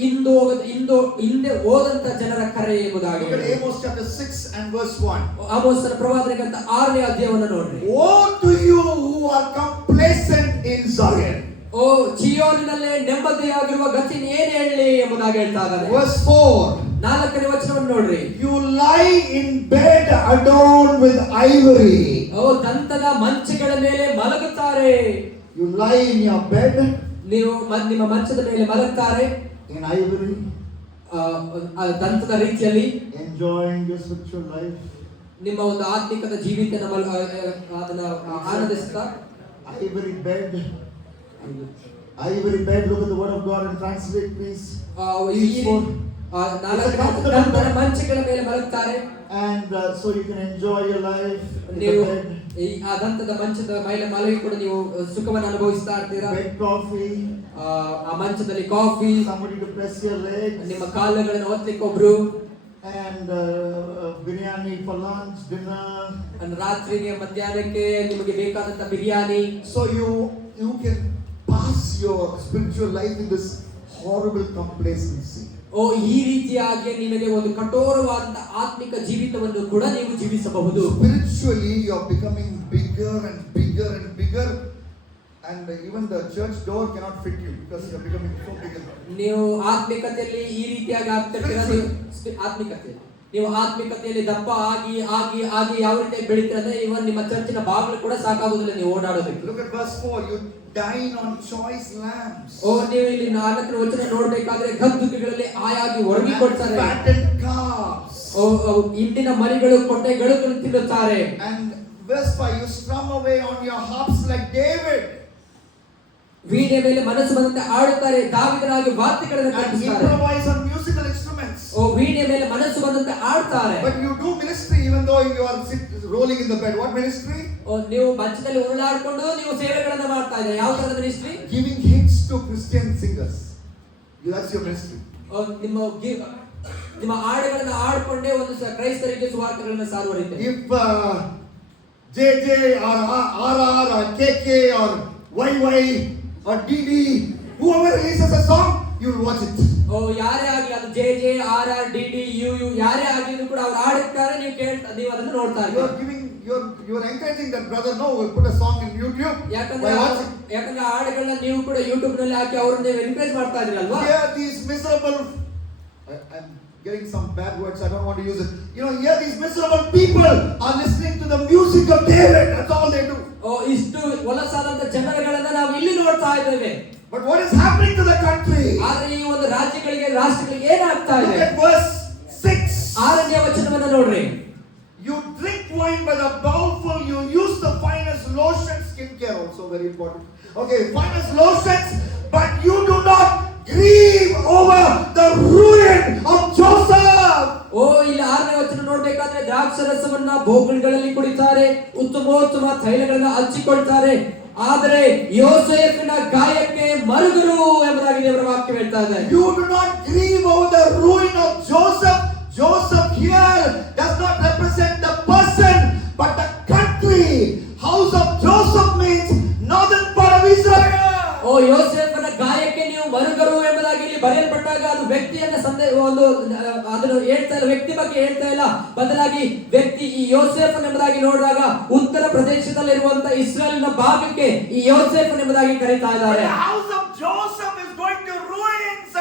ಹಿಂದೆ ಹೋದಂತ ಜನರ ಕರೆ ಎಂಬುದಾಗಿ. Look at Amos chapter 6 and verse 1. ಆಮೋಸನ ಪ್ರವಾದನೆ ಗ್ರಂಥ 6ನೇ ಅಧ್ಯಾಯವನ್ನು ನೋಡ್ರಿ. Woe to you who are complacent in Zion. ಓ ಚಿಯೋನಿನಲ್ಲೇ ನೆಮ್ಮದಿಯಾಗಿರುವ ಗತಿ ಏನ್ ಹೇಳಲಿ ಎಂಬುದಾಗಿ ಹೇಳ್ತಾ ಇದ್ದಾರೆ. Verse 4. 4ನೇ ವಚನವನ್ನು ನೋಡ್ರಿ. You lie in bed adorned with ivory. ಓ ದಂತದ ಮಂಚಗಳ ಮೇಲೆ ಮಲಗುತ್ತಾರೆ. You lie in your bed. ನೀವು ನಿಮ್ಮ ಮಂಚದ ಮೇಲೆ ಮಲಗ್ತಾರೆ in ivory, ದಂತದ ರೀತಿಯಲ್ಲಿ enjoying your spiritual life. ನಿಮ್ಮ ಒಂದು ಆತ್ಮಿಕದ ಜೀವಿತ ಅದನ್ನ ಆನಂದಿಸ್ತಾ Ivory bed. Ivory bed. Look at the word of God and translate, please. ದಂತದ ಮಂಚಗಳ ಮೇಲೆ ಮಲಗ್ತಾರೆ. And so you can enjoy your life in the ನೀವು bed. ಆ ದಂತದ ಮಂಚದ ಮೇಲೆ ಮಲಗಿ ಕೂಡ ನೀವು ಸುಖವನ್ನು ಅನುಭವಿಸ್ತಾ ಇರ್ತೀರಾ. Bed coffee. ಆ ಮಂಚದಲ್ಲಿ coffee, Somebody to press your legs. ನಿಮ್ಮ ಕಾಲುಗಳನ್ನು ಒತ್ತಲಿಕ್ಕೆ ಒಬ್ರು, And biryani for lunch, dinner. ರಾತ್ರಿಗೆ ಮಧ್ಯಾಹ್ನಕ್ಕೆ ನಿಮಗೆ ಬೇಕಾದಂತ biryani. So you can pass your spiritual life in this horrible complacency. ಈ ರೀತಿಯಾಗಿ ನಿಮಗೆ ಒಂದು ಕಠೋರವಾದ ಆತ್ಮಿಕ ಜೀವಿತವನ್ನು ಕೂಡ ನೀವು ಜೀವಿಸಬಹುದು. Spiritually you are becoming bigger and bigger and bigger, and even the church door cannot fit you because you are becoming so bigger. ನೀವು ಆತ್ಮಿಕತೆಯಲ್ಲಿ ಈ ರೀತಿಯಾಗಿ ಆಗ್ತಿರ್ತೀರಾ. ನೀವು ಆತ್ಮಿಕತೆಯಲ್ಲಿ ದಪ್ಪ ಆಗಿ ಆಗಿ ಆಗಿ ಯಾವ ರೀತಿ ಬೆಳೀತೀರ ಅಂದ್ರೆ ಇವನ್ ನಿಮ್ಮ ಚರ್ಚಿನ ಬಾಗಿಲು ಕೂಡ ಸಾಕಾಗುದಿಲ್ಲ ನೀವು ಓಡಾಡೋದಕ್ಕೆ. Look at verse 4. You dine on choice lambs. ನೀವು ಇಲ್ಲಿ 4ನೇ ವಚನ ನೋಡ್ಬೇಕಾದ್ರೆ ಗದ್ದುಗೆಗಳಲ್ಲಿ ಆಯಾಗಿ ಒಣಗಿಕೊಡ್ತಾರೆ. Fattened calves. ಹಿಂಡಿನ ಮರಿಗಳು ಕೊಟ್ಟೆಗಳು ತಿನ್ನುತ್ತಾರೆ. And verse 5. You strum away on your harps like David. ವೀಣೆ ಮೇಲೆ ಮನಸ್ಸು ಬಂದಂತೆ ಆಡುತ್ತಾರೆ, ದಾವೀದನಾಗಿ ವಾದ್ಯಗಳನ್ನು ಕಟ್ಟಿಸುತ್ತಾರೆ. Improvise on musical instruments. ವೀಣೆ ಮೇಲೆ ಮನಸ್ಸು ಬಂದಂತೆ ಆಡ್ತಾರೆ. But you do ministry even though you are rolling in the bed. What ministry? ನೀವು ಮಂಚದಲ್ಲಿ ಉರುಳಾಡ್ಕೊಂಡು ನೀವು ಸೇವೆಗಳನ್ನ ಮಾಡ್ತಾ ಇದ್ದೀರಾ. ಯಾವ ತರದ ministry? Giving hits to Christian singers. That's your ministry. ನಿಮ್ಮ ಹಾಡುಗಳನ್ನ ಆಡ್ಕೊಂಡೇ ಒಂದು ಕ್ರೈಸ್ತರಿಗೆ ಸುವಾರ್ತೆಗಳನ್ನ ಸಾರುವ ರೀತಿ. If JJ or RR or KK or YY or DD, whoever releases a song, you will watch it. ಯಾರೇ ಆಗಲಿ, ಅದು JJ RR DD UU ಯಾರೇ ಆಗಲಿ ಕೂಡ ಅವ್ರು ಹಾಡುತ್ತಾರೆ, ನೀವು ಅದನ್ನು ನೋಡ್ತಾ ಇದ್ದೀರಾ. You are encouraging that brother. No, we'll put a song in YouTube. ಯಾಕಂದ್ರೆ ಹಾಡುಗಳನ್ನ ನೀವು ಕೂಡ ಯೂಟ್ಯೂಬ್ ನಲ್ಲಿ ಹಾಕಿ ಅವ್ರನ್ನ ನೀವು ಎನ್ಕರೇಜ್ ಮಾಡ್ತಾ ಇದ್ದೀರಲ್ವಾ. Here these miserable, I'm getting some bad words, I don't want to use it. Here these miserable people are listening to the music of David. That's all they do. ಇಷ್ಟು ಹೊಲಸಾದಂತ ಜನರುಗಳನ್ನ ನಾವು ಇಲ್ಲಿ ನೋಡ್ತಾ ಇದ್ದೇವೆ. But what is happening to the country? ಆದ್ರೆ ಈ ಒಂದು ರಾಷ್ಟ್ರಗಳಿಗೆ ಏನಾಗ್ತಾ ಇದೆ? Look at verse 6. 6ನೇ ವಚನವನ್ನು ನೋಡ್ರಿ. You drink wine by the bowlful, you use the finest lotions, skincare also very important. Okay, finest lotions, but you do not grieve over the ruin of Joseph. ಇಲ್ಲಿ 6ನೇ ವಚನ ನೋಡ್ಬೇಕಾದ್ರೆ ದ್ರಾಕ್ಷರಸವನ್ನ ಬೋಗುಳಿಗಳಲ್ಲಿ ಕುಡಿತಾರೆ, ಉತ್ತಮೋತ್ತಮ ತೈಲಗಳನ್ನ ಹಚ್ಚಿಕೊಳ್ತಾರೆ, ಆದರೆ ಯೋಸೇಫನ ಗಾಯಕ್ಕೆ ಮರುಗರು ಎಂಬುದಾಗಿ ದೇವರ ವಾಕ್ಯ ಹೇಳ್ತಾ ಇದೆ. You do not grieve over the ruin of Joseph. Joseph here does not represent the person but the country. House of Joseph means northern part of Israel. ಯೋಸೇಫನ ಗಾಯಕ್ಕೆ ನೀವು ಮರುಗರು ಎಂಬುದಾಗಿ ಇಲ್ಲಿ ಬರೆಯಲ್ಪಟ್ಟಾಗ ಅದು ವ್ಯಕ್ತಿಯನ್ನ ಅದನ್ನು ಹೇಳ್ತಾ ಇಲ್ಲ, ವ್ಯಕ್ತಿ ಬಗ್ಗೆ ಹೇಳ್ತಾ ಇಲ್ಲ, ಬದಲಾಗಿ ವ್ಯಕ್ತಿ ಈ ಯೋಸೇಫನ್ ಎಂಬುದಾಗಿ ನೋಡಿದಾಗ ಉತ್ತರ ಪ್ರದೇಶದಲ್ಲಿರುವಂತ ಇಸ್ರೇಲಿನ ಭಾಗಕ್ಕೆ ಈ ಯೋಸೇಫನ್ ಎಂಬುದಾಗಿ ಕರೀತಾ ಇದ್ದಾರೆ. The house of Joseph is going to ruins.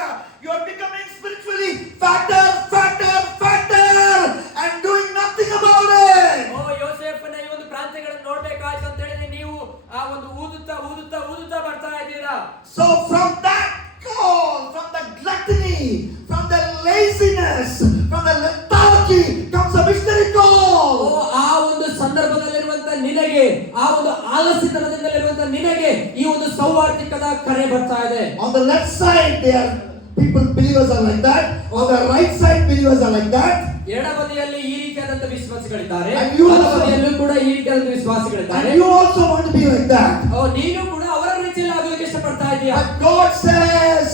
You are becoming spiritually fatter and doing nothing about it. ಯೋಸೇಫನ ಈ ಒಂದು ಪ್ರಾಂತ್ಯಗಳನ್ನು ನೋಡ್ಬೇಕಾಯ್ತು ಅಂತ ಹೇಳಿದ್ರೆ ನೀವು ಆ ಒಂದು ಊದುತ್ತಾ ಬರ್ತಾ ಇದ್ದೀರಾ. So from that call, from the gluttony, from the laziness, from the lethargy comes a missionary call. ಆ ಒಂದು ಸಂದರ್ಭದಲ್ಲಿರುವಂತ ನಿನಗೆ, ಆ ಒಂದು ಆಲಸ್ಯತನದಿಂದಲಿರುವಂತ ನಿನಗೆ ಈ ಒಂದು ಸೌವಾರ್ತಿಕದ ಕರೆ ಬರ್ತಾ ಇದೆ. On the left side there believers are like that. On the right side believers are like that. ಎಡಬದಿಯಲ್ಲಿ ಈ ರೀತಿಯಾದಂತ ವಿಶ್ವಾಸಿಗಳಿದ್ದಾರೆ, ಬಲಬದಿಯಲ್ಲೂ ಕೂಡ ಈ ರೀತಿಯಾದಂತ ವಿಶ್ವಾಸಿಗಳಿದ್ದಾರೆ. And you also want to be like that. ನೀನು ಕೂಡ ಅವರ ರೀತಿಯಲ್ಲಿ ಆಗೋದಕ್ಕೆ ಇಷ್ಟಪಡ್ತಾ ಇದೀಯಾ. But God says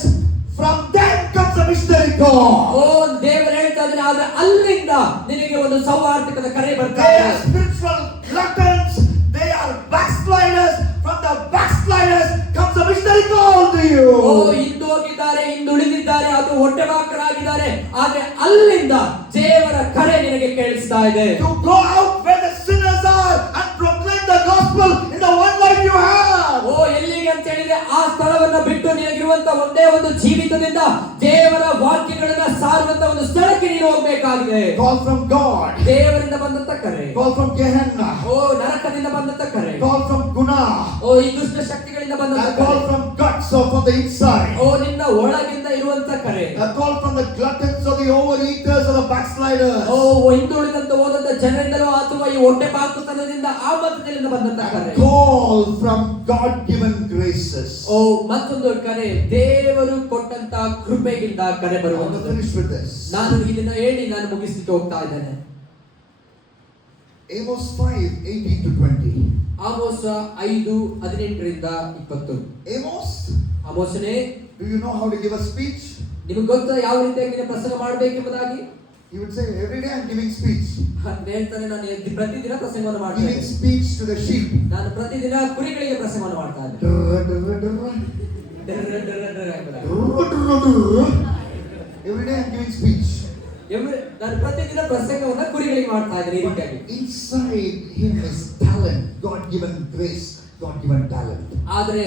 from them comes a missionary call. ದೇವರು ಹೇಳ್ತಾ ಇದ್ದಾನೆ, ಆದ್ರೆ ಅಲ್ಲಿಂದ ನಿನಗೆ ಒಂದು ಸೌಹಾರ್ದಿಕದ ಕರೆ ಬರ್ತಾ They ಇದೆ. are spiritual gluttons. They are backsliders. From the backsliders comes a missionary call to you. ಹಿಂದೋಗಿದ್ದಾರೆ, ಹಿಂದುಳಿದಿದ್ದಾರೆ, ಅದು ಹೊಟ್ಟೆಬಾಕರಾಗಿದ್ದಾರೆ, ಆದ್ರೆ ಅಲ್ಲಿಂದ ದೇವರ ಕರೆ ನಿನಗೆ ಕೇಳಿಸ್ತಾ ಇದೆ. To go out where the sinners are and proclaim the gospel in the one life you have. ಎಲ್ಲಿಗೆ ಅಂತ ಹೇಳಿದ್ರೆ ಆ ಸ್ಥಳವನ್ನ ಬಿಟ್ಟು ನಿನಗಿರುವಂತ ಒಂದೇ ಒಂದು ಜೀವಿತದಿಂದ ದೇವರ ವಾಕ್ಯಗಳನ್ನ ಸಾರುವಂತ ಒಂದು ಸ್ಥಳಕ್ಕೆ ನೀನು ಹೋಗಬೇಕಾಗಿದೆ. Call from God. ದೇವರಿಂದ ಬಂದಂತ ಕರೆ. Call from Gehenna. ನರಕದಿಂದ ಬಂದಂತ ಕರೆ. Call from Guna. ಈ ದುಷ್ಟ ಶಕ್ತಿಗಳಿಂದ ಬಂದಂತ call from guts answer from the inside. ಓ ನಿನ್ನ ಒಳಗಿಂದ ಇರುವಂತ ಕರೆ. A call from the gluttons or the overeaters or the backsliders. ಓ ಹಿಂದುಳಿದಂತ ಹೋದಂತ ಜನರಿಂದಲೋ ಅಥವಾ ಈ ಹೊಟ್ಟೆ ಬಾಕುತನದಿಂದ ಆ ಮಧ್ಯದಿಂದ ಬಂದಂತ ಕರೆ. A call from God-given graces. ಓ ಮತ್ತೊಂದು ಕರೆ ದೇವರು ಕೊಟ್ಟಂತ ಕೃಪೆಗಿಂದ ಕರೆ I want to ಬರುವಂತದ್ದು. finish with this. ನಾನು ಇದನ್ನ ಹೇಳಿ ನಾನು ಮುಗಿಸ್ಲಿಕ್ಕೆ ಹೋಗ್ತಾ ಇದ್ದೇನೆ. Amos 5:18-20. ಆಮೋಸ 5:18 20. Amos, ಆಮೋಸನೇ, do you know how to give a speech? ನಿಮಗೆ ಗೊತ್ತಾ ಯಾವ ರೀತಿಯಾಗಿ ನೀನು ಪ್ರಸಂಗ ಮಾಡಬೇಕೆಂಬುದಾಗಿ? He would say, every day I'm giving speech. ಅಂತ ಹೇಳ್ತಾನೆ, ನಾನು ಪ್ರತಿದಿನ ಪ್ರಸಂಗವನ್ನು ಮಾಡ್ತೇನೆ. Giving speech to the sheep. ನಾನು ಪ್ರತಿದಿನ ಕುರಿಗಳಿಗೆ ಪ್ರಸಂಗವನ್ನು ಮಾಡ್ತಾ ಇದ್ದೇನೆ. Every day I'm giving speech. ನಾನು ಪ್ರತಿದಿನ ಪ್ರಸಂಗವನ್ನು ಕುರಿಗಳಿಗೆ ಮಾಡ್ತಾ ಇದ್ದೇನೆ ಈ ರೀತಿಯಾಗಿ. Inside him is talent, God-given grace, God-given talent. ಆದರೆ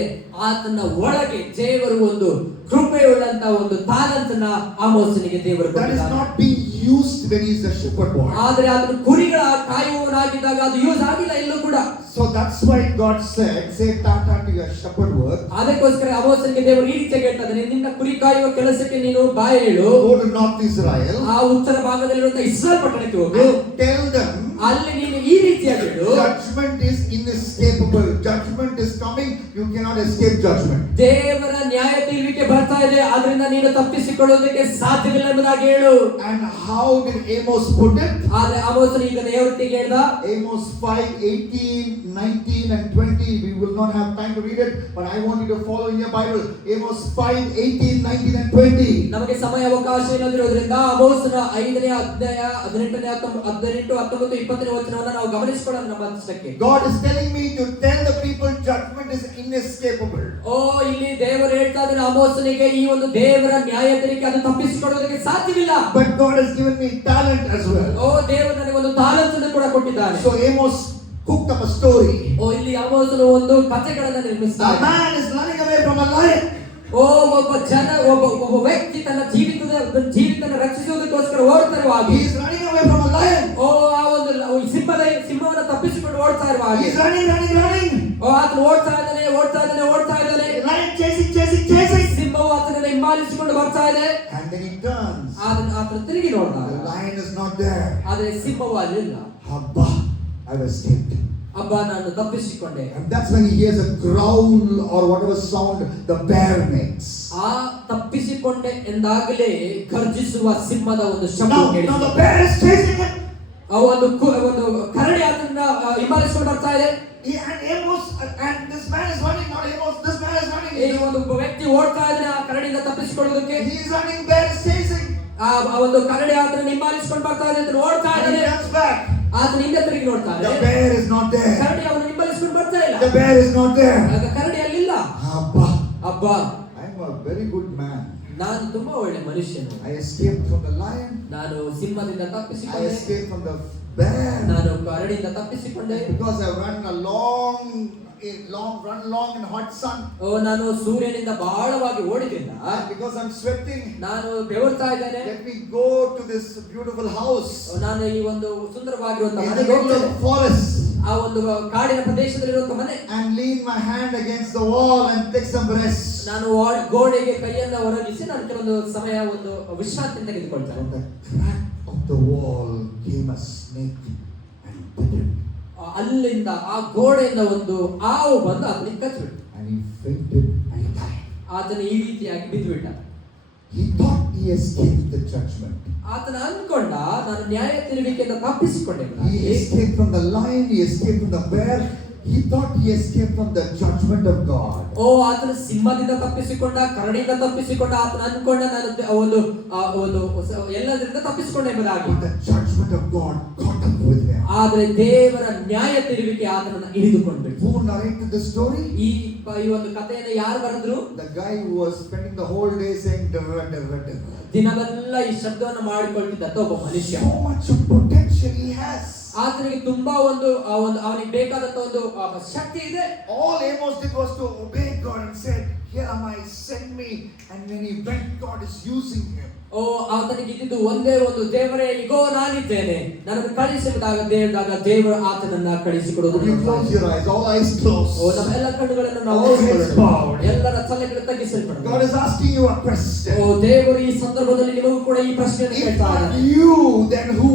ಆತನ ಒಳಗೆ ದೇವರು ಒಂದು ಕೃಪೆಯುಳ್ಳಂತ ಒಂದು ತಾಲಂತನ್ನ ಆಮೋಸನಿಗೆ ದೇವರು That is ಕೊಟ್ಟಿದ್ದಾನೆ. not being used when he is a shepherd boy. ಆದರೆ ಅದನ್ನು ಕುರಿಗಳ ಕಾಯುವವನಾಗಿದ್ದಾಗ ಅದು ಯೂಸ್ ಆಗಿಲ್ಲ ಇಲ್ಲೂ ಕೂಡ. So that's why God said, say tata to your shepherd work. ಅದಕ್ಕೋಸ್ಕರ ಆಮೋಸನಿಗೆ ದೇವರು ಈ ರೀತಿಯಾಗಿ ಹೇಳ್ತಾ ಇದ್ದಾನೆ, ನಿನ್ನ ಕುರಿ ಕಾಯುವ ಕೆಲಸಕ್ಕೆ ನೀನು ಬಾಯಿ ಹೇಳು. Go to North Israel. ಆ ಉತ್ತರ ಭಾಗದಲ್ಲಿರುವಂತಹ ಇಸ್ರಾಯೇಲ್ ಪಟ್ಟಣಕ್ಕೆ ಹೋಗು. And tell them ಅಲ್ಲಿ ನೀನು ಈ ರೀತಿಯಾಗಿ ಹೇಳು, judgment is inescapable. Judgment is coming. You cannot escape judgment. ದೇವರ ನ್ಯಾಯ ತೀರ್ವಿಕೆ ಬರ್ತಾ ಇದೆ, ಅದರಿಂದ ನೀನು ತಪ್ಪಿಸಿಕೊಳ್ಳೋದಕ್ಕೆ ಸಾಧ್ಯವಿಲ್ಲ ಎಂಬುದಾಗಿ ಹೇಳು. And how did Amos put it? ಆದ್ರೆ ಆಮೋಸನು ಇದನ್ನ ಯಾವ ರೀತಿಗೆ ಹೇಳ್ದ? Amos 5:18, 19 and 20. We will not have time to read it, but I want you to follow in your Bible. Amos 5:18, 19 and 20. ನಮಗೆ ಸಮಯ ಅವಕಾಶ ಇಲ್ಲದಿರೋದ್ರಿಂದ ಆಮೋಸನ 5ನೇ ಅಧ್ಯಾಯ 18ನೇ 18, 19, 20ನೇ ವಚನವನ್ನು ನಾವು ಗಮನಿಸಿಕೊಳ್ಳೋಣ ನಮ್ಮ ಅಷ್ಟಕ್ಕೆ. God is telling me to tell the people judgment is inescapable. ಓ ಇಲ್ಲಿ ದೇವರು ಹೇಳ್ತಾ ಇದ್ದಾನೆ ಆಮೋಸನಿಗೆ, ಈ ಒಂದು ದೇವರ ನ್ಯಾಯ ತೀರ್ವಿಕೆ ಅದು ತಪ್ಪಿಸಿಕೊಳ್ಳೋದಕ್ಕೆ ಸಾಧ್ಯವಿಲ್ಲ. But God has given me talent as well. ಓ ದೇವರು ನನಗೆ ಒಂದು ತಾಲಂತನ್ನು ಕೂಡ ಕೊಟ್ಟಿದ್ದಾನೆ. So Amos cooked up a story. ಓ ಇಲ್ಲಿ ಆಮೋಸನು ಒಂದು ಕಥೆಗಳನ್ನು A ನಿರ್ಮಿಸ್ತಾನೆ. man is running away from a lion. ಓ ಒಬ್ಬ ವ್ಯಕ್ತಿ ತನ್ನ ಜೀವಿತವನ್ನು ರಕ್ಷಿಸುವುದಕ್ಕೋಸ್ಕರ ಓಡ್ತಾ ಇರುವಾಗ, He is running away from a lion. ಓ ಆ ಒಂದು ಸಿಂಹವನ್ನು ತಪ್ಪಿಸಿಕೊಂಡು ಓಡ್ತಾ ಇರುವಾಗ, He is running. ಓ ಆತನು ಓಡ್ತಾ ಇದ್ದಾನೆ. The lion chasing. ಸಿಂಹವು ಆತನನ್ನು ಹಿಂಬಾಲಿಸಿಕೊಂಡು ಬರ್ತಾ ಇದೆ. And then he turns. ಆತನು ತಿರುಗಿ The ನೋಡಿದಾಗ lion is not there. ಆದರೆ ಸಿಂಹವು ಅಲ್ಲಿಲ್ಲ. Abba, I was escaped. ಅಬ್ಬಾ ನಾನು ತಪ್ಪಿಸಿಕೊಂಡೆ. And that's when he hears a growl or whatever sound the bear makes. ಆ ತಪ್ಪಿಸಿಕೊಂಡೆ ಎಂದಾಗಲೇ ಗರ್ಜಿಸುವ ಸಿಂಹದ ಒಂದು ಶಬ್ದ Now ಕೇಳಿಸಿತು. the bear is chasing him. ಆ ಒಂದು ಕರಡಿ ಆತನ ಹಿಂಬಾಲಿಸಿಕೊಂಡು ಬರ್ತಾ ಇದೆ. And Amos, and this man is running, not Amos, this man is running. ಈ ಒಂದು ವ್ಯಕ್ತಿ ಓಡ್ತಾ ಇದ್ದಾನೆ ಆ ಕರಡಿಯಿಂದ ತಪ್ಪಿಸಿಕೊಳ್ಳೋದಕ್ಕೆ. He is running, bear is chasing. ಆ ಒಂದು ಕರಡಿ ಆತನ ಹಿಂಬಾಲಿಸಿಕೊಂಡು ಬರ್ತಾ ಇದೆ ಅಂತ ಓಡ್ತಾ And he ಇದ್ದಾನೆ. turns back. ಆತನ ಹಿಂದೆ ತಿರುಗಿ ನೋಡ್ತಾನೆ. The bear is not there. ಕರಡಿ ಅವನು ಹಿಂಬಾಲಿಸಿಕೊಂಡು ಬರ್ತಾ ಇಲ್ಲ. The bear is not there. ಆಗ ಕರಡಿ ಅಲ್ಲಿಲ್ಲ. Abba, ಅಬ್ಬಾ I'm a very good man. ನಾನು ತುಂಬಾ ಒಳ್ಳೆ ಮನುಷ್ಯನು. I escaped from the lion. ನಾನು ಸಿಂಹದಿಂದ I ತಪ್ಪಿಸಿಕೊಂಡೆ. escaped from the bear. ನಾನು ಕರಡಿಯಿಂದ ತಪ್ಪಿಸಿಕೊಂಡೆ. Because I run a long in hot sun. ಓ ನಾನು ಸೂರ್ಯನಿಂದ ಬಹಳವಾಗಿ ಓಡಿದ್ರಿಂದ, Because I'm sweating. ನಾನು ಬೆವರ್ತಾ ಇದ್ದೇನೆ. Let me go to this beautiful house. ನಾನು ಈ ಒಂದು ಸುಂದರವಾಗಿರುವಂತಹ In the ಮನೆಗೆ middle ಹೋಗ್ತೇನೆ. of forest. ಆ ಒಂದು ಕಾಡಿನ ಪ್ರದೇಶದಲ್ಲಿರುವಂತಹ ಮನೆ. And lean my hand against the wall and take some rest. ನಾನು ಗೋಡೆಗೆ ಕೈಯನ್ನು ಹೊರಗಿಸಿ ನಾನು ಕೆಲವೊಂದು ಸಮಯ ಒಂದು ವಿಶ್ರಾಂತಿ ತೆಗೆದುಕೊಳ್ತೇನೆ. From the crack of the wall came a snake and bit him. ಅಲ್ಲಿಂದ ಆ ಗೋಡೆಯಿಂದ ಒಂದು ಹಾವು ಬಂದು ಅದನ್ನ ಕಚ್ಚಿಬಿಟ್ಟು, And he fainted and he died. ಆತನ ಈ ರೀತಿಯಾಗಿ ಬಿದ್ದುಬಿಟ್ಟ. He thought he escaped the judgment. ಆತನ ಅಂದ್ಕೊಂಡ ನಾನು ನ್ಯಾಯ ತೀರ್ವಿಕೆಯಿಂದ ತಪ್ಪಿಸಿಕೊಂಡೆ. He escaped from the lion, he escaped from the bear. He thought he escaped from the judgment of God. ಓ ಆತನ ಸಿಂಹದಿಂದ ತಪ್ಪಿಸಿಕೊಂಡ, ಕರಡಿಯಿಂದ ತಪ್ಪಿಸಿಕೊಂಡ. ಆತನ ಅಂದ್ಕೊಂಡ ನಾನು ಒಂದು ಎಲ್ಲದರಿಂದ ತಪ್ಪಿಸಿಕೊಂಡೆ ಎಂಬುದಾಗಿ. But the judgment of God caught up with him. ಆದರೆ ದೇವರ ನ್ಯಾಯ ತೀರ್ವಿಕೆ ಆತನನ್ನು ಹಿಡಿದುಕೊಂಡ್ಬಿಟ್ಟು. Who narrated the story? ಈ ಒಂದು ಕಥೆಯನ್ನು ಯಾರು ಬರೆದ್ರು? The guy who was spending the whole day saying "Derra, derra, derra." ದಿನವೆಲ್ಲ ಈ ಶಬ್ದವನ್ನು ಮಾಡಿಕೊಳ್ತಿದ್ದ ಒಬ್ಬ ಮನುಷ್ಯ. So much of potential he has. ಆತನಿಗೆ ತುಂಬಾ ಒಂದು ಅವನಿಗೆ ಬೇಕಾದಂತ ಒಂದು ಶಕ್ತಿ ಇದೆ. All Amos did was to obey God and said, "Here am I, send me." And when he went, God is using him. ಓ ಆತನಿಗೆ ಇದ್ದಿದ್ದು ಒಂದೇ ಒಂದು, ದೇವರೇ ಇಗೋ ನಾನಿದ್ದೇನೆ, ನನ್ನನ್ನು ಕಳಿಸಿದಾಗ ದೇವರು ಆತನನ್ನ ಕಳಿಸಿಕೊಡುವುದು. You close your eyes, all eyes closed. ಓ ನಮ್ಮ ಎಲ್ಲ ಕಣ್ಣುಗಳನ್ನು ನಾವು All heads bowed. ಎಲ್ಲರ ತಲೆಗಳು ತಗ್ಗಿಸಲ್ಪಡೋಣ. God is asking you a question. ಓ ದೇವರು ಈ ಸಂದರ್ಭದಲ್ಲಿ ನಿಮಗೂ ಕೂಡ ಈ ಪ್ರಶ್ನೆಯನ್ನು If ಕೇಳ್ತಾ not ಇದ್ದಾನೆ. you, then who?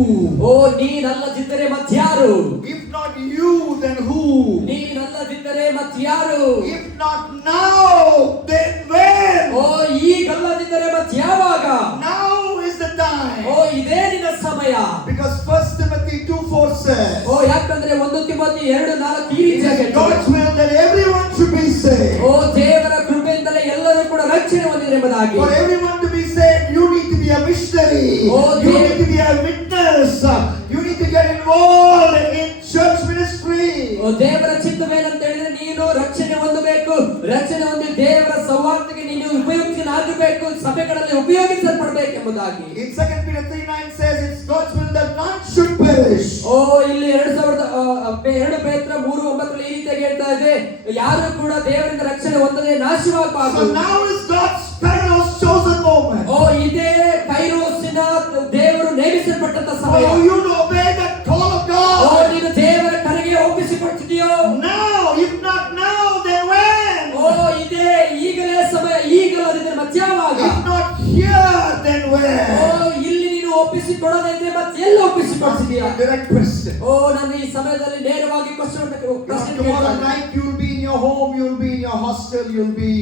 ಓ ನೀನಲ್ಲದಿದ್ದರೆ ಮತ್ಯಾರು? If not you, then who? ನೀನಲ್ಲದಿದ್ದರೆ ಮತ್ಯಾರು? If not now, then when? O ಈಗಲ್ಲದಿದ್ದರೆ ಮತ್ಯಾವಾಗ? Now is the time. ಓ ಇದೇ ನಿನ್ನ ಸಮಯ. Because 1 Timothy 2:4 says, ಓ ಯಾಕಂದ್ರೆ 1 ತಿಮೋಥಿ 2:4 ಈ it ರೀತಿಯಾಗಿ is God's will that everyone should be saved. ಓ ದೇವರ ಕೃಪೆಯಿಂದಲೇ ಎಲ್ಲರೂ ಕೂಡ ರಕ್ಷಣೆ ಹೊಂದಿದೆ ಎಂಬುದಾಗಿ. For everyone to be saved, you need to be a missionary. Oh, You need to be a witness. You need to get involved in church ministry. ಓ ದೇವರ ಚಿತ್ತವೇನಂತ ಹೇಳಿದ್ರೆ ನೀನು ರಕ್ಷಣೆ ಹೊಂದಬೇಕು. ರಕ್ಷಣೆ ಹೊಂದಿ ದೇವರ ಸೌವಾರ್ತೆಗೆ ನೀನು ಉಪಯುಕ್ತನಾಗಬೇಕು, ಸಭೆಗಳಲ್ಲಿ ಉಪಯೋಗಿಸಲ್ಪಡಬೇಕು ಎಂಬುದಾಗಿ. In 2 Peter 3:9 says it's God's will that none should perish. ಓ ಇಲ್ಲಿ 2 ಪೇತ್ರ 3:9 ಈ ರೀತಿಯಾಗಿ ಹೇಳ್ತಾ ಇದೆ, ಯಾರು ಕೂಡ ದೇವರಿಂದ ರಕ್ಷಣೆ ಹೊಂದದೆ ನಾಶವಾಗಬಾರದು. So now is God's Kairos chosen moment. ಓ ಇದೇ ಕೈರೋಸಿನ ದೇವರು ನೇಮಿಸಲ್ಪಟ್ಟಂತ ಸಮಯ. Oh, you to obey that call of O God. ನೀನು ದೇವರ ಕರೆಗೆ ಒಪ್ಪಿಸಿಕೊಟ್ಟಿದೆಯೋ? Now, if not now, then when? ಓ ಇದೇ ಈಗಲೇ ಸಮಯ, ಈಗಲದಿದ್ದರೆ ಮತ್ಯಾವಾಗ? If not here, then O when? ಇಲ್ಲಿ ನೀನು ಒಪ್ಪಿಸಿಕೊಡದೇ ಇದ್ರೆ ಮತ್ತೆ ಎಲ್ಲ ಒಪ್ಪಿಸಿಕೊಡ್ತಿದೀಯಾ? Direct question. ಓ ನಾನು ಈ ಸಮಯದಲ್ಲಿ ನೇರವಾಗಿ ಪ್ರಶ್ನೆ Tomorrow night you will be in your home, you will be in your hostel, you will be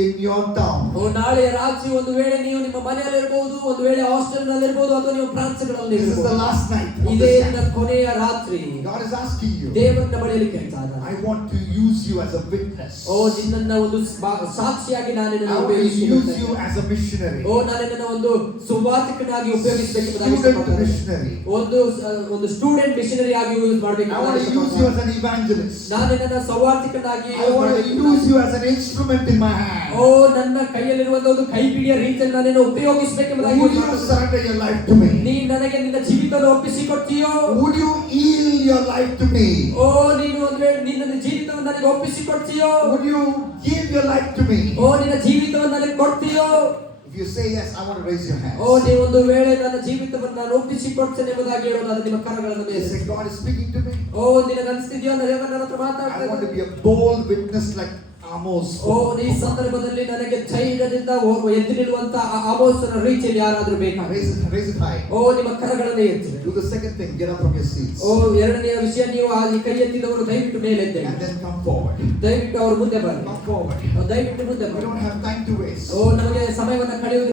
in your town. ಓ ನಾಳೆ ರಾತ್ರಿ ಒಂದು ವೇಳೆ ನೀವು ನಿಮ್ಮ ಮನೆಯಲ್ಲಿ ಇರಬಹುದು, ಒಂದು ವೇಳೆ ಹಾಸ್ಟೆಲ್ ನಲ್ಲಿ ಇರಬಹುದು, ಅಥವಾ ನೀವು ಪ್ರಾಂತ್ಯಗಳಲ್ಲಿ This is the ಇರಬಹುದು. last night. of ಇದೇ this ನನ್ನ time. ಕೊನೆಯ ರಾತ್ರಿ. God is asking you, ದೇವರನ್ನ ಬಳಿಯಲ್ಲಿ ಕೇಳ್ತಾ ಇದ್ದಾನೆ. I want to use you as a witness. ಓ ನಿನ್ನನ್ನ ಒಂದು ಸಾಕ್ಷಿಯಾಗಿ ನಾನು I ನಿನ್ನನ್ನು want to use ಉಪಯೋಗಿಸುತ್ತೇನೆ. you as a missionary. ಓ ನಾನು ನಿನ್ನನ್ನು ಒಂದು ಸುವಾರ್ತಿಕನಾಗಿ ಉಪಯೋಗಿಸಬೇಕೆಂಬುದಾಗಿ Student ಇಷ್ಟಪಡ್ತೇನೆ. missionary. ಒಂದು ಸ್ಟೂಡೆಂಟ್ ಮಿಷನರಿ ಆಗಿ ಯೂಸ್ ಮಾಡಬೇಕು. I want to use you as an evangelist. ನಾನು ನಿನ್ನನ್ನು ಸೌವಾರ್ತಿಕನಾಗಿ I want to use you as an instrument in my hand. ಓ ನನ್ನ ಕೈಯಲ್ಲಿರುವಂತ ಒಂದು ಕೈಪಿಡಿಯ ರೀತಿಯಲ್ಲಿ ನಾನೇನು ಉಪಯೋಗಿಸಬೇಕೆಂಬುದಾಗಿ Would you surrender your life to me? ನೀ ನನಗೆ ನಿನ್ನ ಜೀವಿತವನ್ನು ಒಪ್ಪಿಸಿಕೊಡ್ತೀಯೋ? Would you yield your life to me? ಓ ನೀನು ಅಂದ್ರೆ ನಿನ್ನ ಜೀವಿತವನ್ನು ನನಗೆ ಒಪ್ಪಿಸಿಕೊಡ್ತೀಯೋ? Would you give your life to me? ಓ ನಿನ್ನ ಜೀವಿತವನ್ನು ನನಗೆ ಕೊಡ್ತೀಯೋ? If you say yes, I want to raise your hands. ಓ ನೀವು ಒಂದು ವೇಳೆ ನನ್ನ ಜೀವಿತವನ್ನು ನಾನು ಒಪ್ಪಿಸಿಕೊಡ್ತೇನೆ ಎಂಬುದಾಗಿ ಹೇಳೋದಾದ್ರೆ ನಿಮ್ಮ ಕರಗಳನ್ನು You ಮೇಲೆ say, God is speaking to me. ಓ ನಿನಗೆ ಅನಿಸ್ತಿದೆಯೋ ದೇವರು ನನ್ನ ಹತ್ರ I want to ಮಾತಾಡ್ತಾರೆ? be a bold witness like Amos. ಓ ಈ ಸಂದರ್ಭದಲ್ಲಿ ನನಗೆ ಧೈರ್ಯದಿಂದ ಎದ್ದು ನಿಲ್ಲುವಂತ ಆಮೋಸನ ರೀತಿಯಲ್ಲಿ ಯಾರಾದ್ರೂ ಬೇಕಾ? Raise it high. ಓ ನಿಮ್ಮ ಕರಗಳನ್ನು ಎತ್ತಿ. Do the second thing. Get up from your seats. ಓ ಎರಡನೆಯ ವಿಷಯ, ನೀವು ಈ ಕೈ ಎತ್ತಿದವರು ದಯವಿಟ್ಟು ಮೇಲೆ ಎದ್ದೇಳಿ. And then come forward. ದಯವಿಟ್ಟು ಅವರು ಮುಂದೆ ಬನ್ನಿ. Come forward. ದಯವಿಟ್ಟು ಮುಂದೆ We ಬನ್ನಿ. don't have time to waste. ಓ ನಮಗೆ ಸಮಯವನ್ನು ಕಳೆಯುವುದು